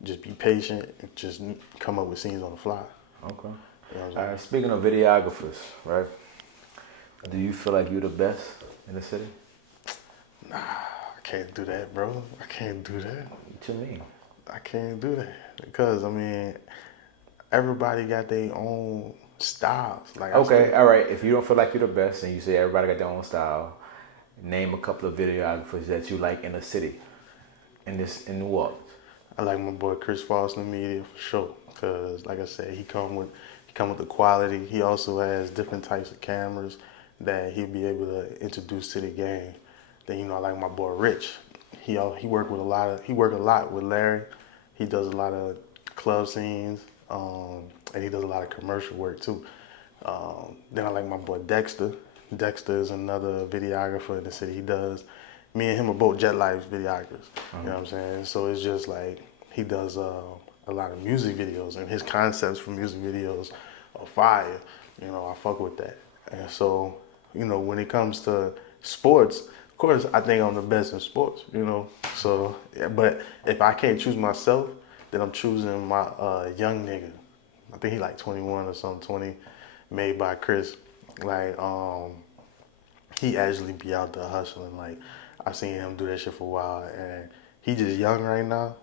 just be patient and just come up with scenes on the fly. Okay. Speaking of videographers, right? Do you feel like you're the best in the city? Nah, I can't do that, bro. I can't do that. What you mean? I can't do that because everybody got their own styles. Like all right. If you don't feel like you're the best, and you say everybody got their own style, name a couple of videographers that you like in the city, in New Orleans. I like my boy Chris Foster Media for sure, because like I said, he come with the quality. He also has different types of cameras that he'll be able to introduce to the game. Then I like my boy Rich. He work a lot with Larry. He does a lot of club scenes, and he does a lot of commercial work too. Then I like my boy Dexter. Dexter is another videographer in the city. Me and him are both Jet Life videographers. You know what I'm saying? So it's just like he does a lot of music videos, and his concepts for music videos are fire. I fuck with that. And so, when it comes to sports, of course, I think I'm the best in sports, So, but if I can't choose myself, then I'm choosing my young nigga. I think he like 21 or something, 20, made by Chris. Like, he actually be out there hustling. Like, I've seen him do that shit for a while, and he just young right now.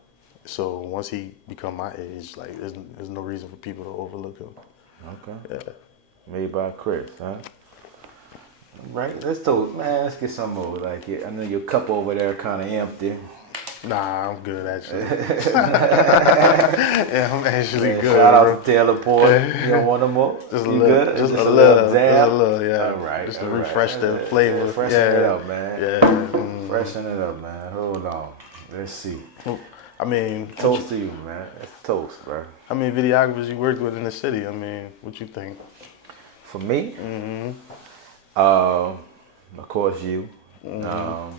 So once he become my age, like, there's no reason for people to overlook him. Okay. Yeah. Made by Chris, huh? Right. Let's get some more. Like, I know your cup over there kind of empty. Nah, I'm good actually. Yeah, I'm actually good. Shout out to Taylor Port. You don't want no more? Just a little, just a little, yeah. All right. Just to refresh the flavor. Yeah, freshen it up, man. Yeah. Freshen it up, man. Hold on. Let's see. Toast to you, man. It's toast, bro. How many videographers you worked with in the city? What you think? For me? Mm-hmm. Of course, you. Mm-hmm.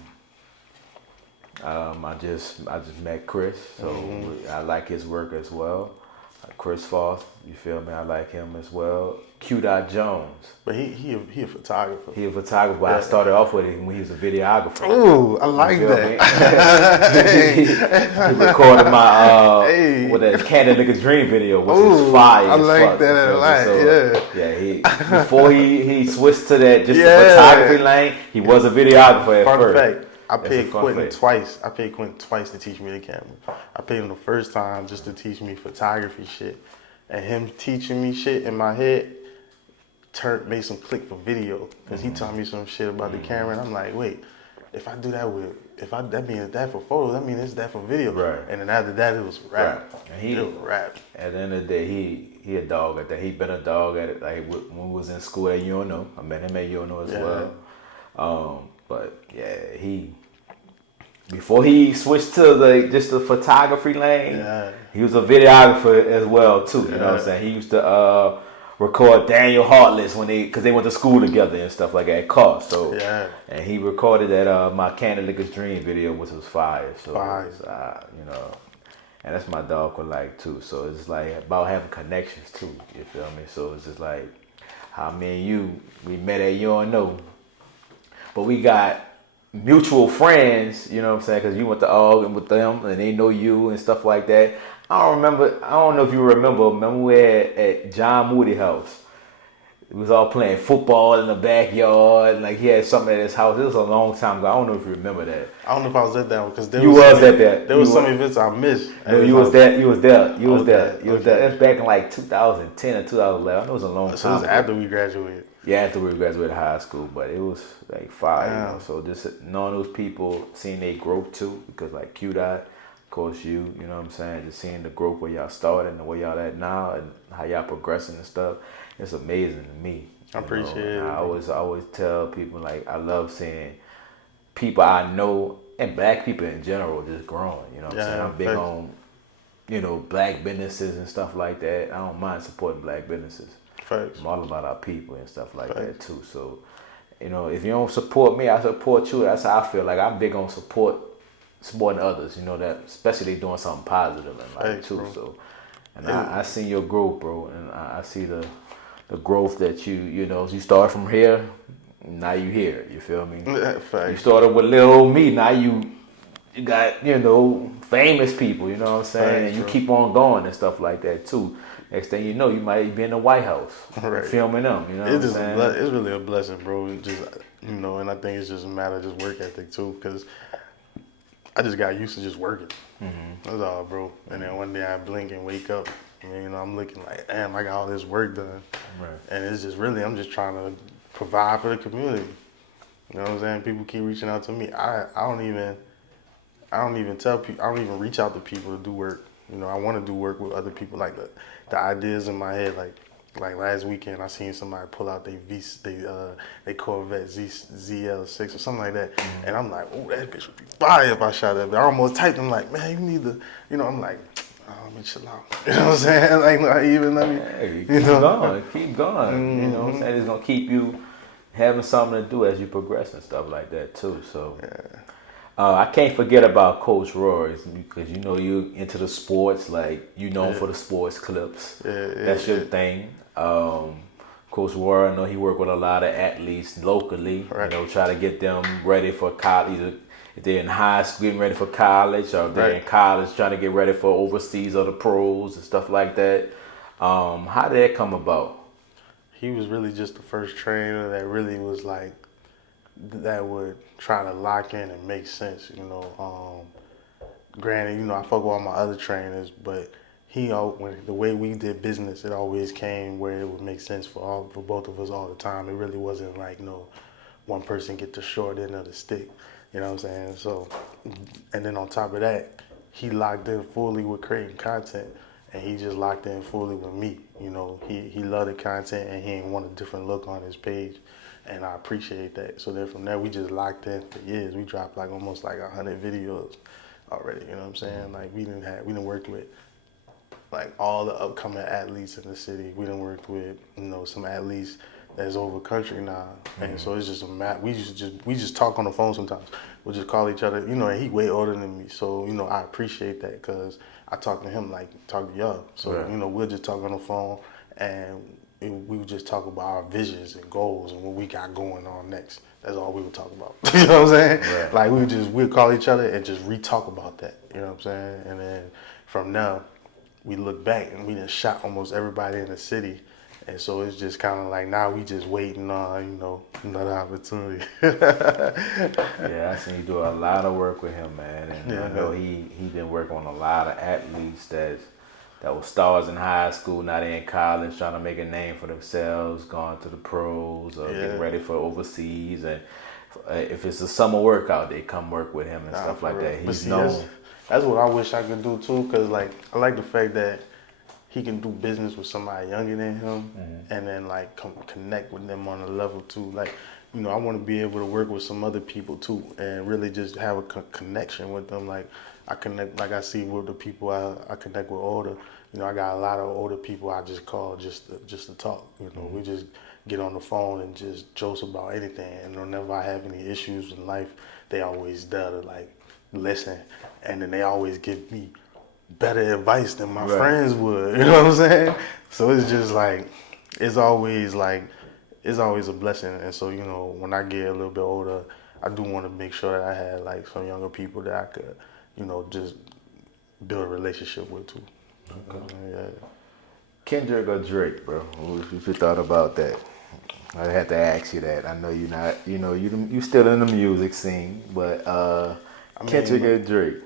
I just met Chris, so I like his work as well. Chris Foss, you feel me? I like him as well. Q. Jones. But he a photographer. He a photographer, but I started off with him when he was a videographer. Ooh, I like that. He recorded my what that Candy Nigga Dream video, which was fire. I like that a lot. Yeah, before he switched to that the photography lane, he was a videographer at first. Fact. I paid Quentin twice. I paid Quentin twice to teach me the camera. I paid him the first time just to teach me photography shit. And him teaching me shit in my head made some click for video. Because he taught me some shit about the camera. And I'm like, wait, if I do that that means that for photos, that means it's that for video. Right. And then after that, it was rap. And he was rap. At the end of the day, he a dog at that. He been a dog at it. Like when we was in school at UNO. I met him at UNO as well. But yeah, before he switched to just the photography lane, he was a videographer as well too. You know what I'm saying? He used to record Daniel Hartless because they went to school together and stuff like that at CAR. So and he recorded that my Candy Niggas Dream video, which was fire. So it's, and that's my dog for like too. So it's like about having connections too. You feel me? So it's just like how me and you we met at UNO. but we got mutual friends, you know what I'm saying? Because you went to all with them and they know you and stuff like that. I don't know if you remember we were at Jon Moody house. We was all playing football in the backyard. Like he had something at his house. It was a long time ago. I don't know if you remember that. I don't know if I was at that one because you was at that. There was some events I missed. No, you was there. You was there. It was back in like 2010 or 2011. It was a long time. So it was after we graduated. Yeah, after we graduated high school, but it was like 5, you know. So just knowing those people, seeing their growth too, because like Q-Dot, of course you know what I'm saying, just seeing the growth where y'all started and where y'all at now and how y'all progressing and stuff, it's amazing to me. I appreciate it. I always tell people like I love seeing people I know and black people in general just growing, you know what I'm saying? I'm big on, you know, black businesses and stuff like that. I don't mind supporting black businesses. I'm all about our people and stuff like that too. So, you know, if you don't support me, I support you. That's how I feel. Like I'm big on supporting others. You know that, especially they doing something positive in life too. Bro. So, and I see your growth, bro, and I see the growth that you know. You started from here, now you here. You feel me? You started with little old me. Now you got, you know, famous people. You know what I'm saying? And you keep on going and stuff like that too. Next thing you know, you might be in the White House filming them. You know what I'm saying? It's really a blessing, bro. Just, you know, and I think it's just a matter of just work ethic too, because I just got used to just working. That's all, bro. And then one day I blink and wake up, and, you know, I'm looking like, damn, I got all this work done. And it's just really, I'm just trying to provide for the community. You know what I'm saying? People keep reaching out to me. I don't even tell people. I don't even reach out to people to do work. You know, I want to do work with other people. Like the ideas in my head. Like last weekend, I seen somebody pull out they Corvette ZL6 or something like that, and I'm like, oh, that bitch would be fire if I shot that. But I almost typed him like, man, you need to, you know. I'm like, oh, let me chill out. You know what I'm saying? Like, not even let me. Keep going. You know what I'm saying? It's gonna keep you having something to do as you progress and stuff like that too. So. I can't forget about Coach Rory because you know you into the sports, like you known for the sports clips. That's your thing. Coach Rory, I know he work with a lot of athletes locally. You know, try to get them ready for college. Either if they're in high school, getting ready for college, or if they're in college, trying to get ready for overseas or the pros and stuff like that. How did that come about? He was really just the first trainer that really was like, that would try to lock in and make sense, you know. Granted, you know, I fuck with all my other trainers, but when the way we did business, it always came where it would make sense for both of us all the time. It really wasn't like one person get the short end of the stick, you know what I'm saying? So, and then on top of that, he locked in fully with creating content, and he just locked in fully with me. You know, he loved the content, and he ain't want a different look on his page. And I appreciate that. So then from there, we just locked in for years. We dropped like almost like 100 videos already. You know what I'm saying? Like we didn't work with like all the upcoming athletes in the city. We done worked with, you know, some athletes that's over country now. And so it's just we just talk on the phone sometimes. We'll just call each other, you know, and he way older than me. So, you know, I appreciate that because I talk to him like talk to y'all. So, you know, we'll just talk on the phone and we would just talk about our visions and goals and what we got going on next. That's all we would talk about. You know what I'm saying? Like we'd call each other and just re-talk about that. You know what I'm saying? And then from now, we look back and we done shot almost everybody in the city. And so it's just kind of like now we just waiting on, you know, another opportunity. I seen you do a lot of work with him, man. And I know he been working on a lot of athletes that were stars in high school, now they in college, trying to make a name for themselves, going to the pros, or getting ready for overseas. And if it's a summer workout, they come work with him and stuff like that. He's known. That's what I wish I could do too, because like I like the fact that he can do business with somebody younger than him, and then like connect with them on a level too. Like, you know, I want to be able to work with some other people too, and really just have a connection with them. Like I connect, like I see with the people I connect with older. You know, I got a lot of older people I just call just to talk. You know, we just get on the phone and just joke about anything. And whenever I have any issues in life, they always there to like listen, and then they always give me better advice than my friends would. You know what I'm saying? So it's just like, it's always like, it's always a blessing. And so, you know, when I get a little bit older, I do want to make sure that I had like some younger people that I could, you know, just build a relationship with too. Okay. Yeah. Kendrick or Drake, bro? What you thought about that? I had to ask you that. I know you're not, you know, you still in the music scene, but Kendrick or Drake?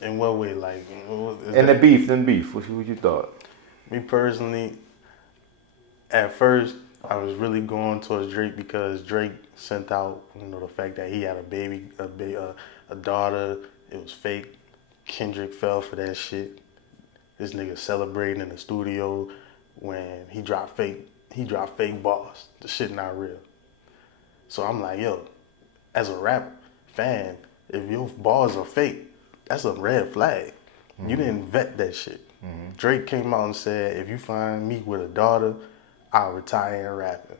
In what way? Like, And the beef. What you thought? Me personally, at first, I was really going towards Drake because Drake sent out, you know, the fact that he had a daughter. It was fake. Kendrick fell for that shit. This nigga celebrating in the studio when he dropped fake bars. The shit not real. So I'm like, yo, as a rap fan, if your bars are fake, that's a red flag. Mm-hmm. You didn't vet that shit. Mm-hmm. Drake came out and said, if you find me with a daughter, I'll retire and rapping.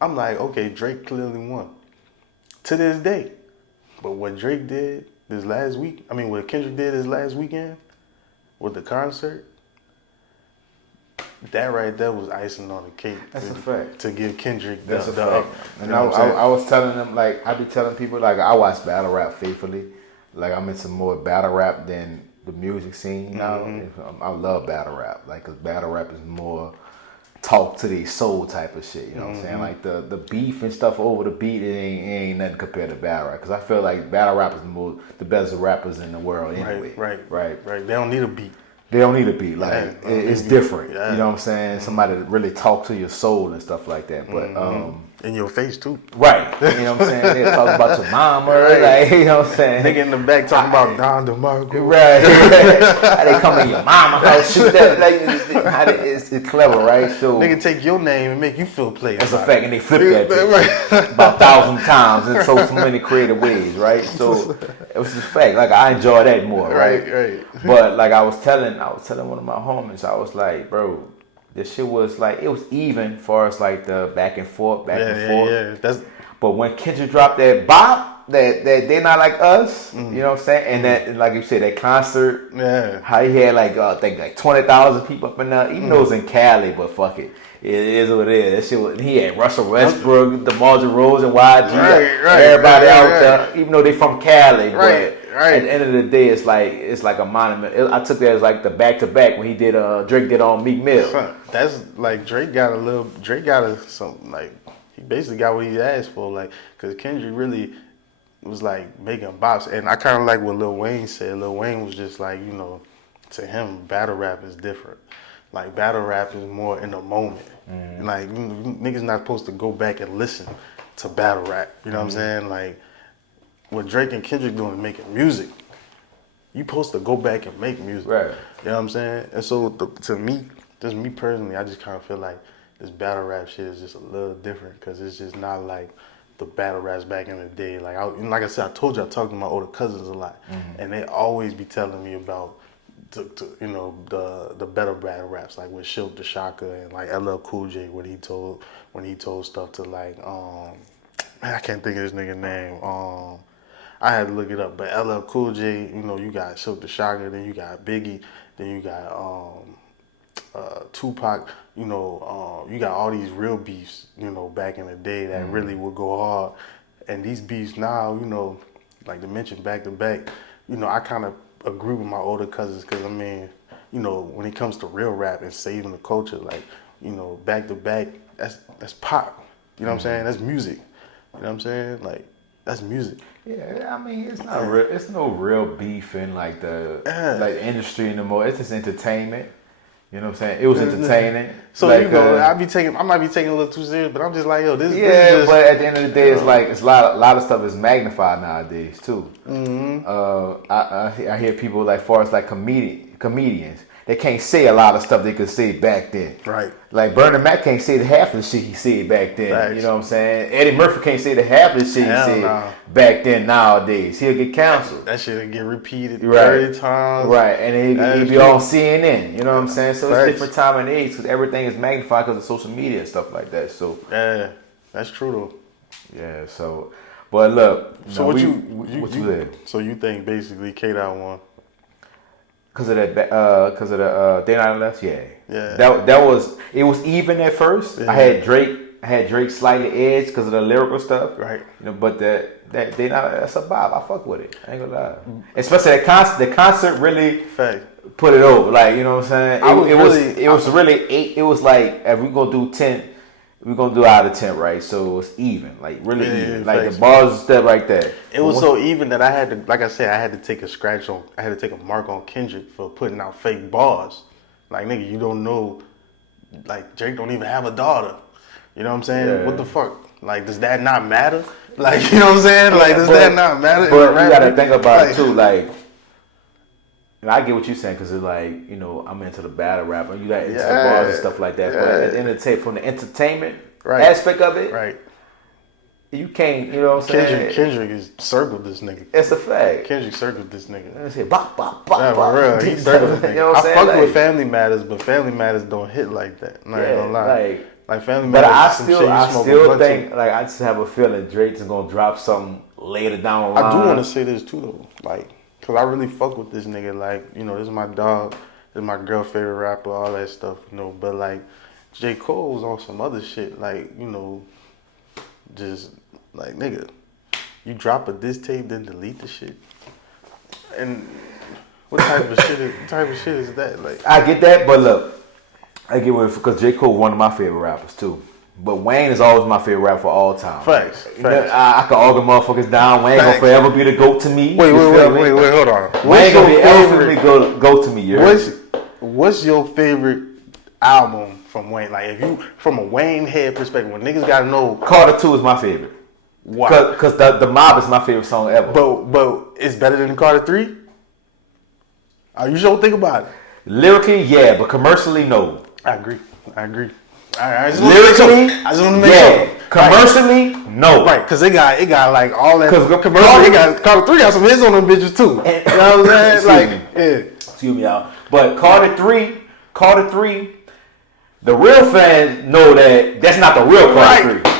I'm like, okay, Drake clearly won. To this day. But what Drake did this last week, what Kendrick did this last weekend with the concert, that right there was icing on the cake. That's a fact. To give Kendrick That's the a fact. And I was telling them, like, I be telling people, like, I watch battle rap faithfully. Like, I'm into more battle rap than the music scene now. Mm-hmm. I love battle rap, like, because battle rap is more talk to their soul type of shit. You know what I'm saying? Like, the beef and stuff over the beat, it ain't nothing compared to battle rap. Because I feel like battle rap is the best rappers in the world anyway. Right. They don't need a beat. They don't need a beat. Like, it's different. Yeah. You know what I'm saying? Somebody that really talk to your soul and stuff like that. But in your face too. Right. You know what I'm saying? They talk about your mama. Like, you know what I'm saying? Nigga in the back talking about Don DeMarco. Right. How they come in your mama house, shoot that. Like, it's clever, right? So nigga take your name and make you feel played. That's a fact, and they flip that bitch about 1,000 times in so many creative ways, right? So it was just fact. Like, I enjoy that more, right? But like I was telling one of my homies, I was like, bro, this shit was like, it was even far as like the back and forth. Yeah. But when Kendrick dropped that bop, that They Not Like Us, you know what I'm saying? And that, like you said, that concert, how he had like, I think like 20,000 people up in there, even though it was in Cali, but fuck it. It is what it is. That shit was, he had Russell Westbrook, DeMar DeRozan, and YG, everybody out there, even though they from Cali, but at the end of the day, it's like a monument. I took that as like the back-to-back when he did Drake did on Meek Mill. That's like Drake got something like, he basically got what he asked for, like, because Kendrick really was like making bops, and I kind of like what Lil Wayne said. Lil Wayne was just like, you know, to him battle rap is different. Like, battle rap is more in the moment. Like, niggas not supposed to go back and listen to battle rap. You know what I'm saying? Like, what Drake and Kendrick doing is making music. You supposed to go back and make music. Right. You know what I'm saying? And so, to me, just me personally, I just kind of feel like this battle rap shit is just a little different because it's just not like the battle raps back in the day. Like, like I said, I told you I talked to my older cousins a lot, and they always be telling me about you know, the better battle raps, like with Silk the Shocker and like LL Cool J when he told stuff to like man, I can't think of this nigga name. I had to look it up, but LL Cool J, you know, you got Silk the Shocker, then you got Biggie, then you got Tupac. You know, you got all these real beefs, you know, back in the day that really would go hard, and these beefs now, you know, like to mention back to back, you know, I kind of agree with my older cousins because, I mean, you know, when it comes to real rap and saving the culture, like, you know, back to back, that's pop. You know what I'm saying? That's music. You know what I'm saying? Like, that's music. Yeah, I mean, it's not real. It's no real beef in like the industry anymore. It's just entertainment. You know what I'm saying? It was entertaining. So like, you know, I might be taking a little too serious, but I'm just like, yo, this. Yeah, this is just, but at the end of the day, it's like it's a lot of stuff is magnified nowadays too. I hear people like, far as like comedians, they can't say a lot of stuff they could say back then. Right. Like Bernie Mac can't say the half of the shit he said back then. Facts. You know what I'm saying? Eddie Murphy can't say the half of the shit he said back then. Nowadays, he'll get canceled. That shit'll get repeated 30 times. Right, and he'll be on CNN. You know what I'm saying? So it's different time and age because everything is magnified because of social media and stuff like that. So yeah, that's true though. Yeah. So, but look. So what you So you think basically K-Dot won? Because of the They Not Like Us, yeah. That was, it was even at first. Yeah. I had Drake had Drake slightly edged because of the lyrical stuff. Right. You know, but that's a vibe. I fuck with it. I ain't gonna lie. Especially the concert really put it over. Like, you know what I'm saying? It was like, if we gonna do 10, we're gonna do out of 10, right? So it's even, like really even. Like the bars and stuff like that. It was so even that I had to, like I said, I had to take a mark on Kendrick for putting out fake bars. Like, nigga, you don't know, like, Drake don't even have a daughter. You know what I'm saying? Yeah. What the fuck? Like, does that not matter? Like, you know what I'm saying? Like, does that not matter? But you gotta think about it too, like, and I get what you're saying, because it's like, you know, I'm into the battle rap, and you got into the bars and stuff like that. But at the end of the day, from the entertainment aspect of it, you can't, you know what I'm saying? Kendrick has circled this nigga. It's a fact. Kendrick circled this nigga. Let's say bop, bop, bop, yeah, bop. For real. He circled this nigga. You know what I'm saying? I fuck with Family Matters, but Family Matters don't hit like that. I'm not gonna lie. Like Family But Matters. I still think, like, I just have a feeling Drake's gonna drop something later down the line. I do want to say this too, though. Like, because I really fuck with this nigga. Like, you know, this is my dog. This is my girl favorite rapper, all that stuff, you know. But, like, J. Cole was on some other shit. Like, you know, just, like, nigga, you drop a diss tape, then delete the shit. And what type of shit is that? Like, I get that, but look, I get it because J. Cole one of my favorite rappers, too. But Wayne is always my favorite rapper of all time. Facts. I can argue motherfuckers down. Wayne gonna forever be the GOAT to me. Wait, hold on. Wayne gonna be ultimately go to me. What's your favorite album from Wayne? Like, if you, from a Wayne head perspective, when niggas gotta know. Carter 2 is my favorite. Why? Because the Mob is my favorite song ever. But it's better than Carter 3? Are you sure? Think about it. Lyrically, yeah, but commercially, no. I agree. Lyrically, I just want to make sure. Commercially, no. Right, because it got like all that. Because commercially, Carter 3 got some hits on them bitches too. You know what I'm saying? Excuse me, y'all. But Carter 3, the real fans know that's not the real Carter 3.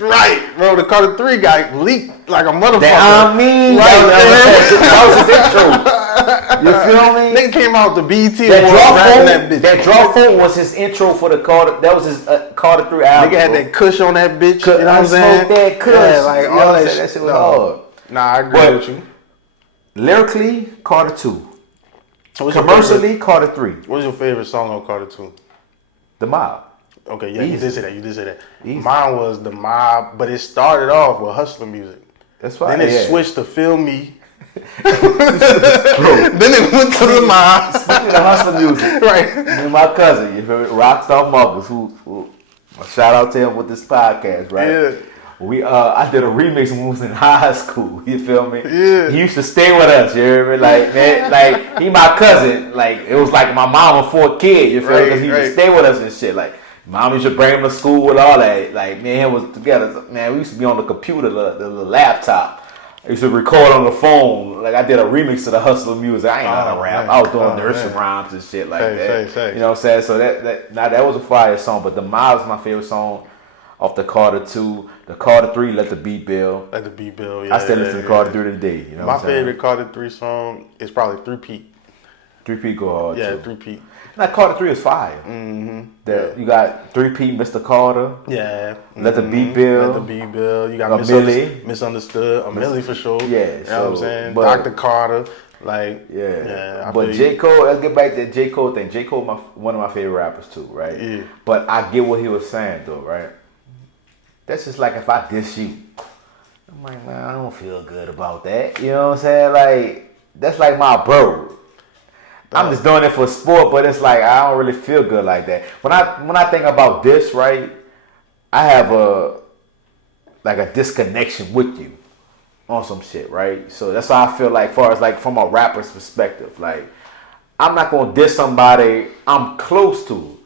Right, bro. The Carter 3 got leaked like a motherfucker. That was his intro. You feel me? Nigga came out the BET that Draw Phone was his intro for the Carter. That was his Carter 3 album. Nigga had that kush on that bitch. You know what I'm saying? That kush. Yeah, like all that shit. That shit was hard. Nah, I agree with you. Lyrically, Carter 2. Commercially, Carter 3. What's your favorite song on Carter 2? The Mob. Okay, yeah, you did say that. Easy. Mine was The Mob, but it started off with hustler music. That's right. Then it switched to Feel Me. Then it went to The Mob. Speaking of hustler music, right? Me and my cousin, you feel me? Rockstar Marcus, who shout out to him with this podcast, right? Yeah. I did a remix when we was in high school. You feel me? Yeah. He used to stay with us. You hear me? Like, man, like he my cousin. Like, it was like my mom and 4 kids. You feel me? Because he used to stay with us and shit. Like, mom used to bring him to school with all that. Like, me and him was together. Man, we used to be on the computer, the laptop. I used to record on the phone. Like, I did a remix of the hustler music. I ain't know how to rap. I was doing nursery rhymes and shit like that. You know what I'm saying? So that was a fire song. But The Mob is my favorite song off the Carter 2. The Carter 3, Let the Beat Build. Yeah. I still listen to Carter 3 today. You know my favorite Carter 3 song is probably 3-Peat. 3-Peat go hard too. 3-Peat. Now Carter 3 is fire. Mm-hmm. You got 3-Peat, Mr. Carter. Yeah. Let the Beat Build. You got Misunderstood. A Millie for sure. Yeah. You know what I'm saying? Dr. Carter. Like, but J. Cole, let's get back to the J. Cole thing. J. Cole, one of my favorite rappers too, right? Yeah. But I get what he was saying though, right? That's just like if I diss you. I'm like, man, I don't feel good about that. You know what I'm saying? Like, that's like my bro. I'm just doing it for sport, but it's like I don't really feel good like that. When I think about this, right, I have a disconnection with you on some shit, right? So that's how I feel like, far as like from a rapper's perspective, like I'm not gonna diss somebody I'm close to.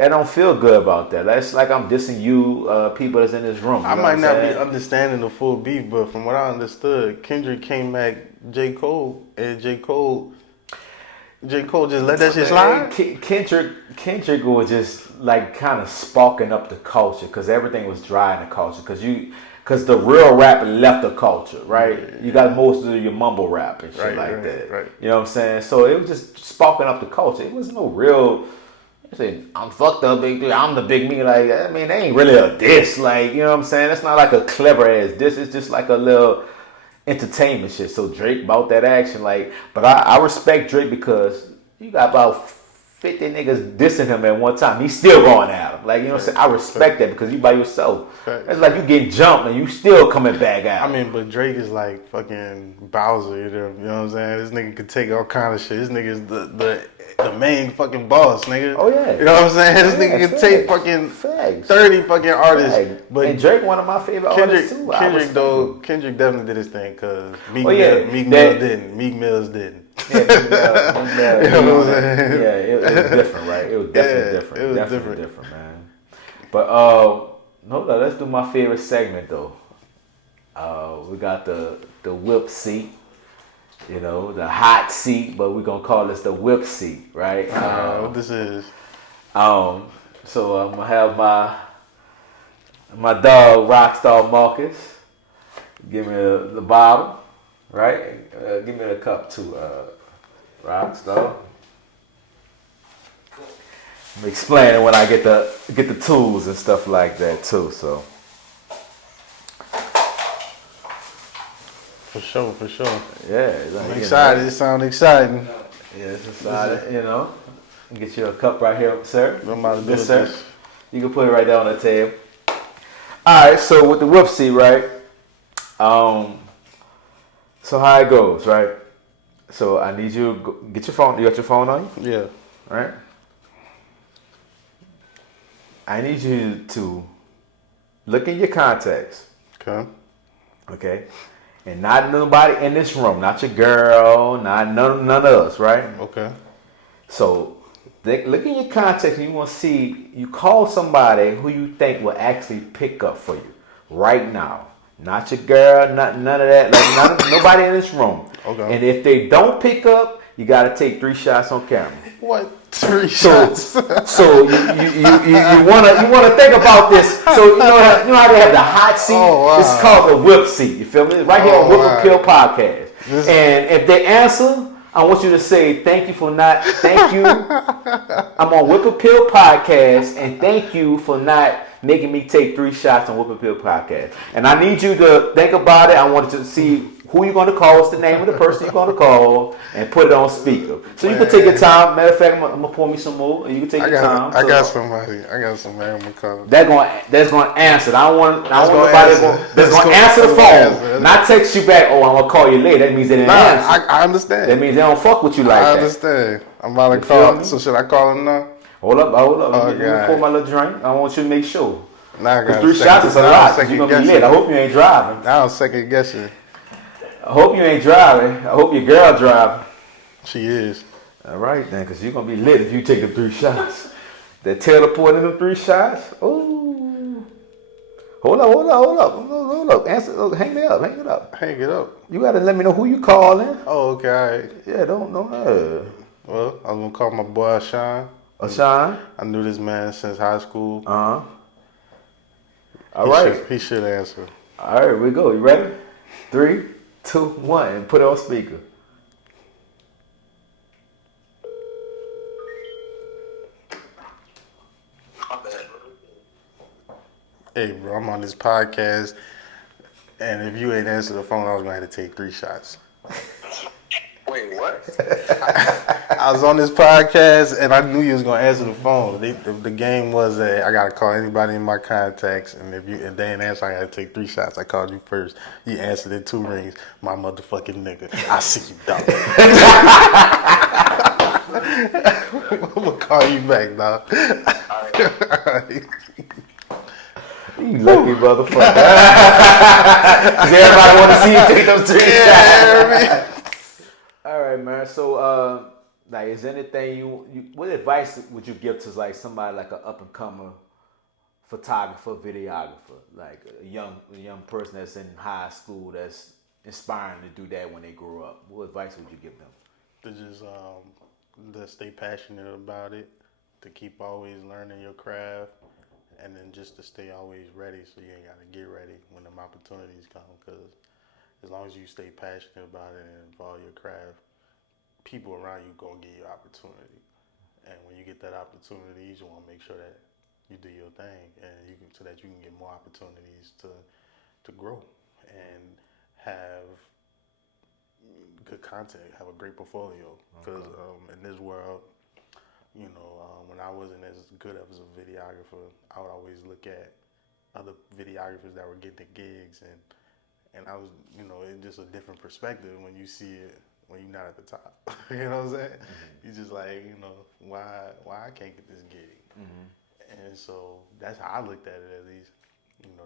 I don't feel good about that. That's like I'm dissing you, people that's in this room. I might not be understanding the full beat, but from what I understood, Kendrick came back J. Cole, and J. Cole just let that shit slide? Kendrick was just like kind of sparking up the culture because everything was dry in the culture because the real rap left the culture, right? Yeah. You got most of your mumble rap and shit that. Right. You know what I'm saying? So it was just sparking up the culture. It was no real I said, I'm fucked up, big dude. I'm the big me. Like, I mean, they ain't really a diss. Like, you know what I'm saying? It's not like a clever ass diss. It's just like a little entertainment shit. So Drake bought that action. Like, but I respect Drake because you got about 50 niggas dissing him at one time. He's still going at him. Like, you know what I'm saying? I respect that because you by yourself. It's like you getting jumped and you still coming back out. I mean, but Drake is like fucking Bowser, you know what I'm saying? This nigga could take all kind of shit. This nigga's the main fucking boss, nigga. Oh, yeah. You know what I'm saying? This nigga can take fucking 30 fucking artists. But and Drake, one of my favorite artists too. Kendrick definitely did his thing because Meek Mills didn't. Yeah, you know what I'm saying? Yeah, it was different, right? It was definitely different. It was definitely different, man. But no, let's do my favorite segment though. We got the whip seat, you know, the hot seat, but we're gonna call this the whip seat, right? What this is? So I'm gonna have my dog Rockstar Marcus give me the bottle, right? Give me a cup too, Rockstar. I'm explaining when I get the tools and stuff like that too. So for sure. Yeah, I'm excited. It sounds exciting. Yeah, it's exciting. You know, get you a cup right here, sir. Yes, sir. You can put it right there on the table. All right. So with the whoopsie, right? So how it goes, right? So I need you to get your phone. You got your phone on you? Yeah. Right. I need you to look in your contacts. Okay. Okay. And not nobody in this room, not your girl, not none of us, right? Okay. So look in your contacts and you want to see, you call somebody who you think will actually pick up for you right now. Not your girl, none of that, like nobody in this room. Okay. And if they don't pick up, you got to take 3 shots on camera. What? 3 shots? So you wanna think about this. So you know how they have the hot seat. Oh, wow. This is called the whip seat. You feel me? It's right here on Whip Appeal Podcast. And if they answer, I want you to say thank you. I'm on Whip Appeal Podcast, and thank you for not making me take 3 shots on Whip Appeal Podcast. And I need you to think about it. I want you to see who you're going to call, what's the name of the person you're going to call, and put it on speaker. So you can take your time. Matter of fact, I'm going to pour me some more, and you can take your time. I got somebody I'm going to call. That's going to answer. I don't want nobody that's going to answer the phone. Not text you back, I'm going to call you later. That means they didn't answer. I understand. That means they don't fuck with you like that. I understand. I'm about to call. So should I call him now? Hold up. Oh, Let me pour my little drink. I want you to make sure. Nah, because 3 shots is a lot. You're going to be lit. I hope you ain't driving. Now I'm second guessing. I hope you ain't driving. I hope your girl driving. She is. All right, then, because you're going to be lit if you take the 3 shots. That teleport in the 3 shots. Ooh. Hold up. Answer. Hang it up. Hang it up. You got to let me know who you calling. Oh, okay. All right. Yeah, don't. Well, I was going to call my boy Sean. Sean? I knew this man since high school. Uh-huh. All right. He should answer. All right, we go. You ready? 3, 2, 1, and put it on speaker. Hey, bro, I'm on this podcast, and if you ain't answer the phone, I was going to have to take 3 shots. Wait, what? I was on this podcast, and I knew you was going to answer the phone. The game was that I got to call anybody in my contacts, and if they didn't answer, I got to take 3 shots. I called you first. You answered in 2 rings. My motherfucking nigga. I see you, dog. I'm going to call you back, dog. All right. You lucky motherfucker. Does everybody want to see you take those 3 shots? All right, man. So, like, is anything what advice would you give to like somebody like an up and comer photographer, videographer, like a young person that's in high school that's inspiring to do that when they grow up? What advice would you give them? To just to stay passionate about it, to keep always learning your craft, and then just to stay always ready so you ain't got to get ready when them opportunities come. Because as long as you stay passionate about it and follow your craft, people around you going to give you opportunity. And when you get that opportunity, you just want to make sure that you do your thing, and so that you can get more opportunities to grow and have good content, have a great portfolio. Because in this world, when I wasn't as good as a videographer, I would always look at other videographers that were getting the gigs, and I was, it's just a different perspective when you see it when you're not at the top. You know what I'm saying? You just like, why I can't get this gig? And so that's how I looked at it, at least.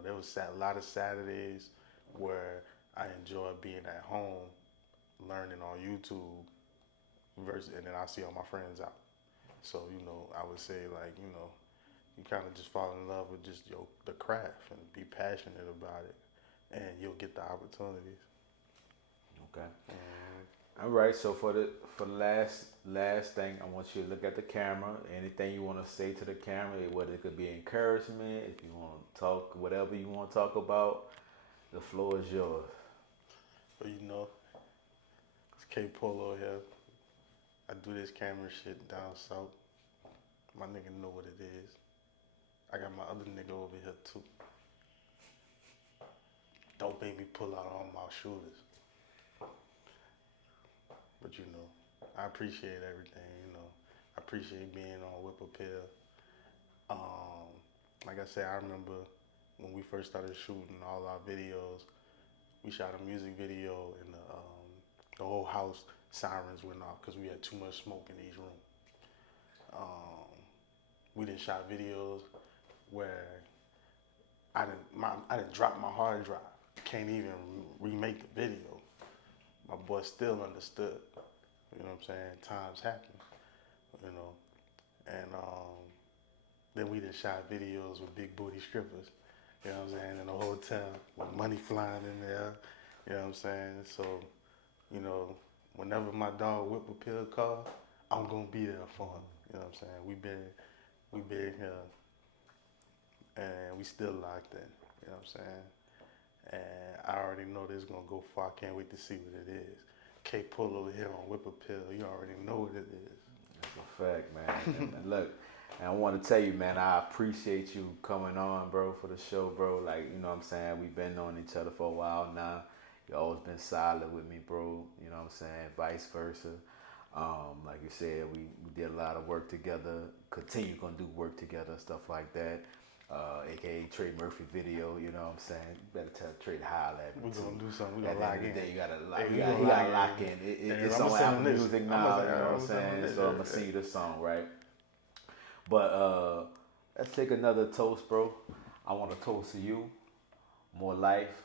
There was a lot of Saturdays where I enjoyed being at home, learning on YouTube, and then I see all my friends out. So, I would say, like, you kind of just fall in love with just the craft and be passionate about it, and you'll get the opportunities. Okay. All right. So for the last thing, I want you to look at the camera. Anything you want to say to the camera, whether it could be encouragement, if you want to talk, whatever you want to talk about, the floor is yours. But it's KPolo here. I do this camera shit down south. My nigga know what it is. I got my other nigga over here too. Don't make me pull out all my shooters. But I appreciate everything, I appreciate being on Whip Appeal. Like I said, I remember when we first started shooting all our videos, we shot a music video and the whole house sirens went off because we had too much smoke in each room. We done shot videos where I didn't drop my hard drive. Can't even remake the video. My boy still understood. You know what I'm saying? Times happen. And then we done shot videos with big booty strippers. You know what I'm saying? In a hotel with money flying in there. You know what I'm saying? So, whenever my dog Whip Appeal call, I'm gonna be there for him. You know what I'm saying? We been here, and we still locked in. You know what I'm saying? And I already know this is gonna go far. I can't wait to see what it is. KPolo here on Whip Appeal. You already know what it is. That's a fact, man. And look, and I want to tell you, man, I appreciate you coming on, bro, for the show, bro. Like, you know what I'm saying? We've been knowing each other for a while now. You always been solid with me, bro. You know what I'm saying? Vice versa. Like you said, we did a lot of work together. Continue gonna do work together, stuff like that. AKA Trey Murphy video, you know what I'm saying? You better tell Trey to holler at me. We're going to do something. We're At going the end to of lock the in. day, you gotta lock in. It's on Apple Music now, you know what I'm saying? So I'm going to sing you the song, right? But let's take another toast, bro. I want to toast to you. More life,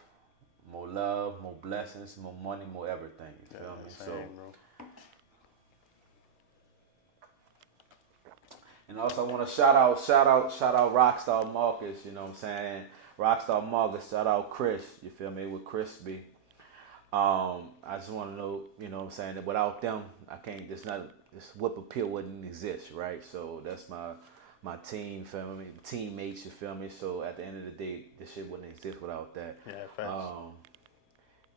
more love, more blessings, more money, more everything. You feel me? Same, So, bro. and also I want to shout out Rockstar Marcus, you know what I'm saying? Rockstar Marcus, shout out Chris, you feel me, with Crispy. I just want to know, you know what I'm saying, that without them, this Whip Appeal wouldn't exist, right? So that's my team, feel me, teammates, you feel me? So at the end of the day, this shit wouldn't exist without that. Yeah, facts.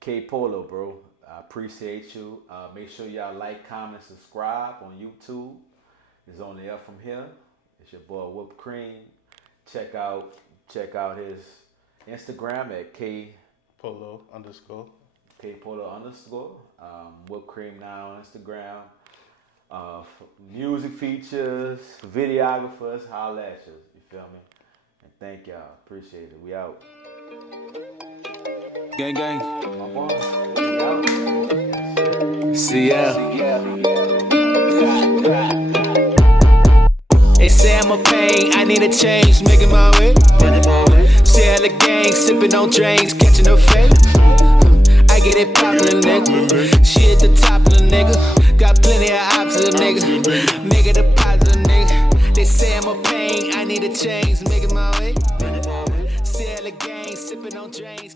KPolo, bro, I appreciate you. Make sure y'all like, comment, subscribe on YouTube. It's only up from here. It's your boy Whip Cream. Check out his Instagram at KPolo_. KPolo_. Whip Cream now on Instagram. Music features, videographers, holla at you. You feel me? And thank y'all. Appreciate it. We out. Gang, gang. My boy. We out. See ya. They say I'm a pain, I need a change, making my way. See how the gang sipping on drinks, catching a fade. I get it poppin', nigga. She at the top of the nigga. Got plenty of options, nigga. Make it a positive, nigga. They say I'm a pain, I need a change, making my way. See how the gang sipping on drinks.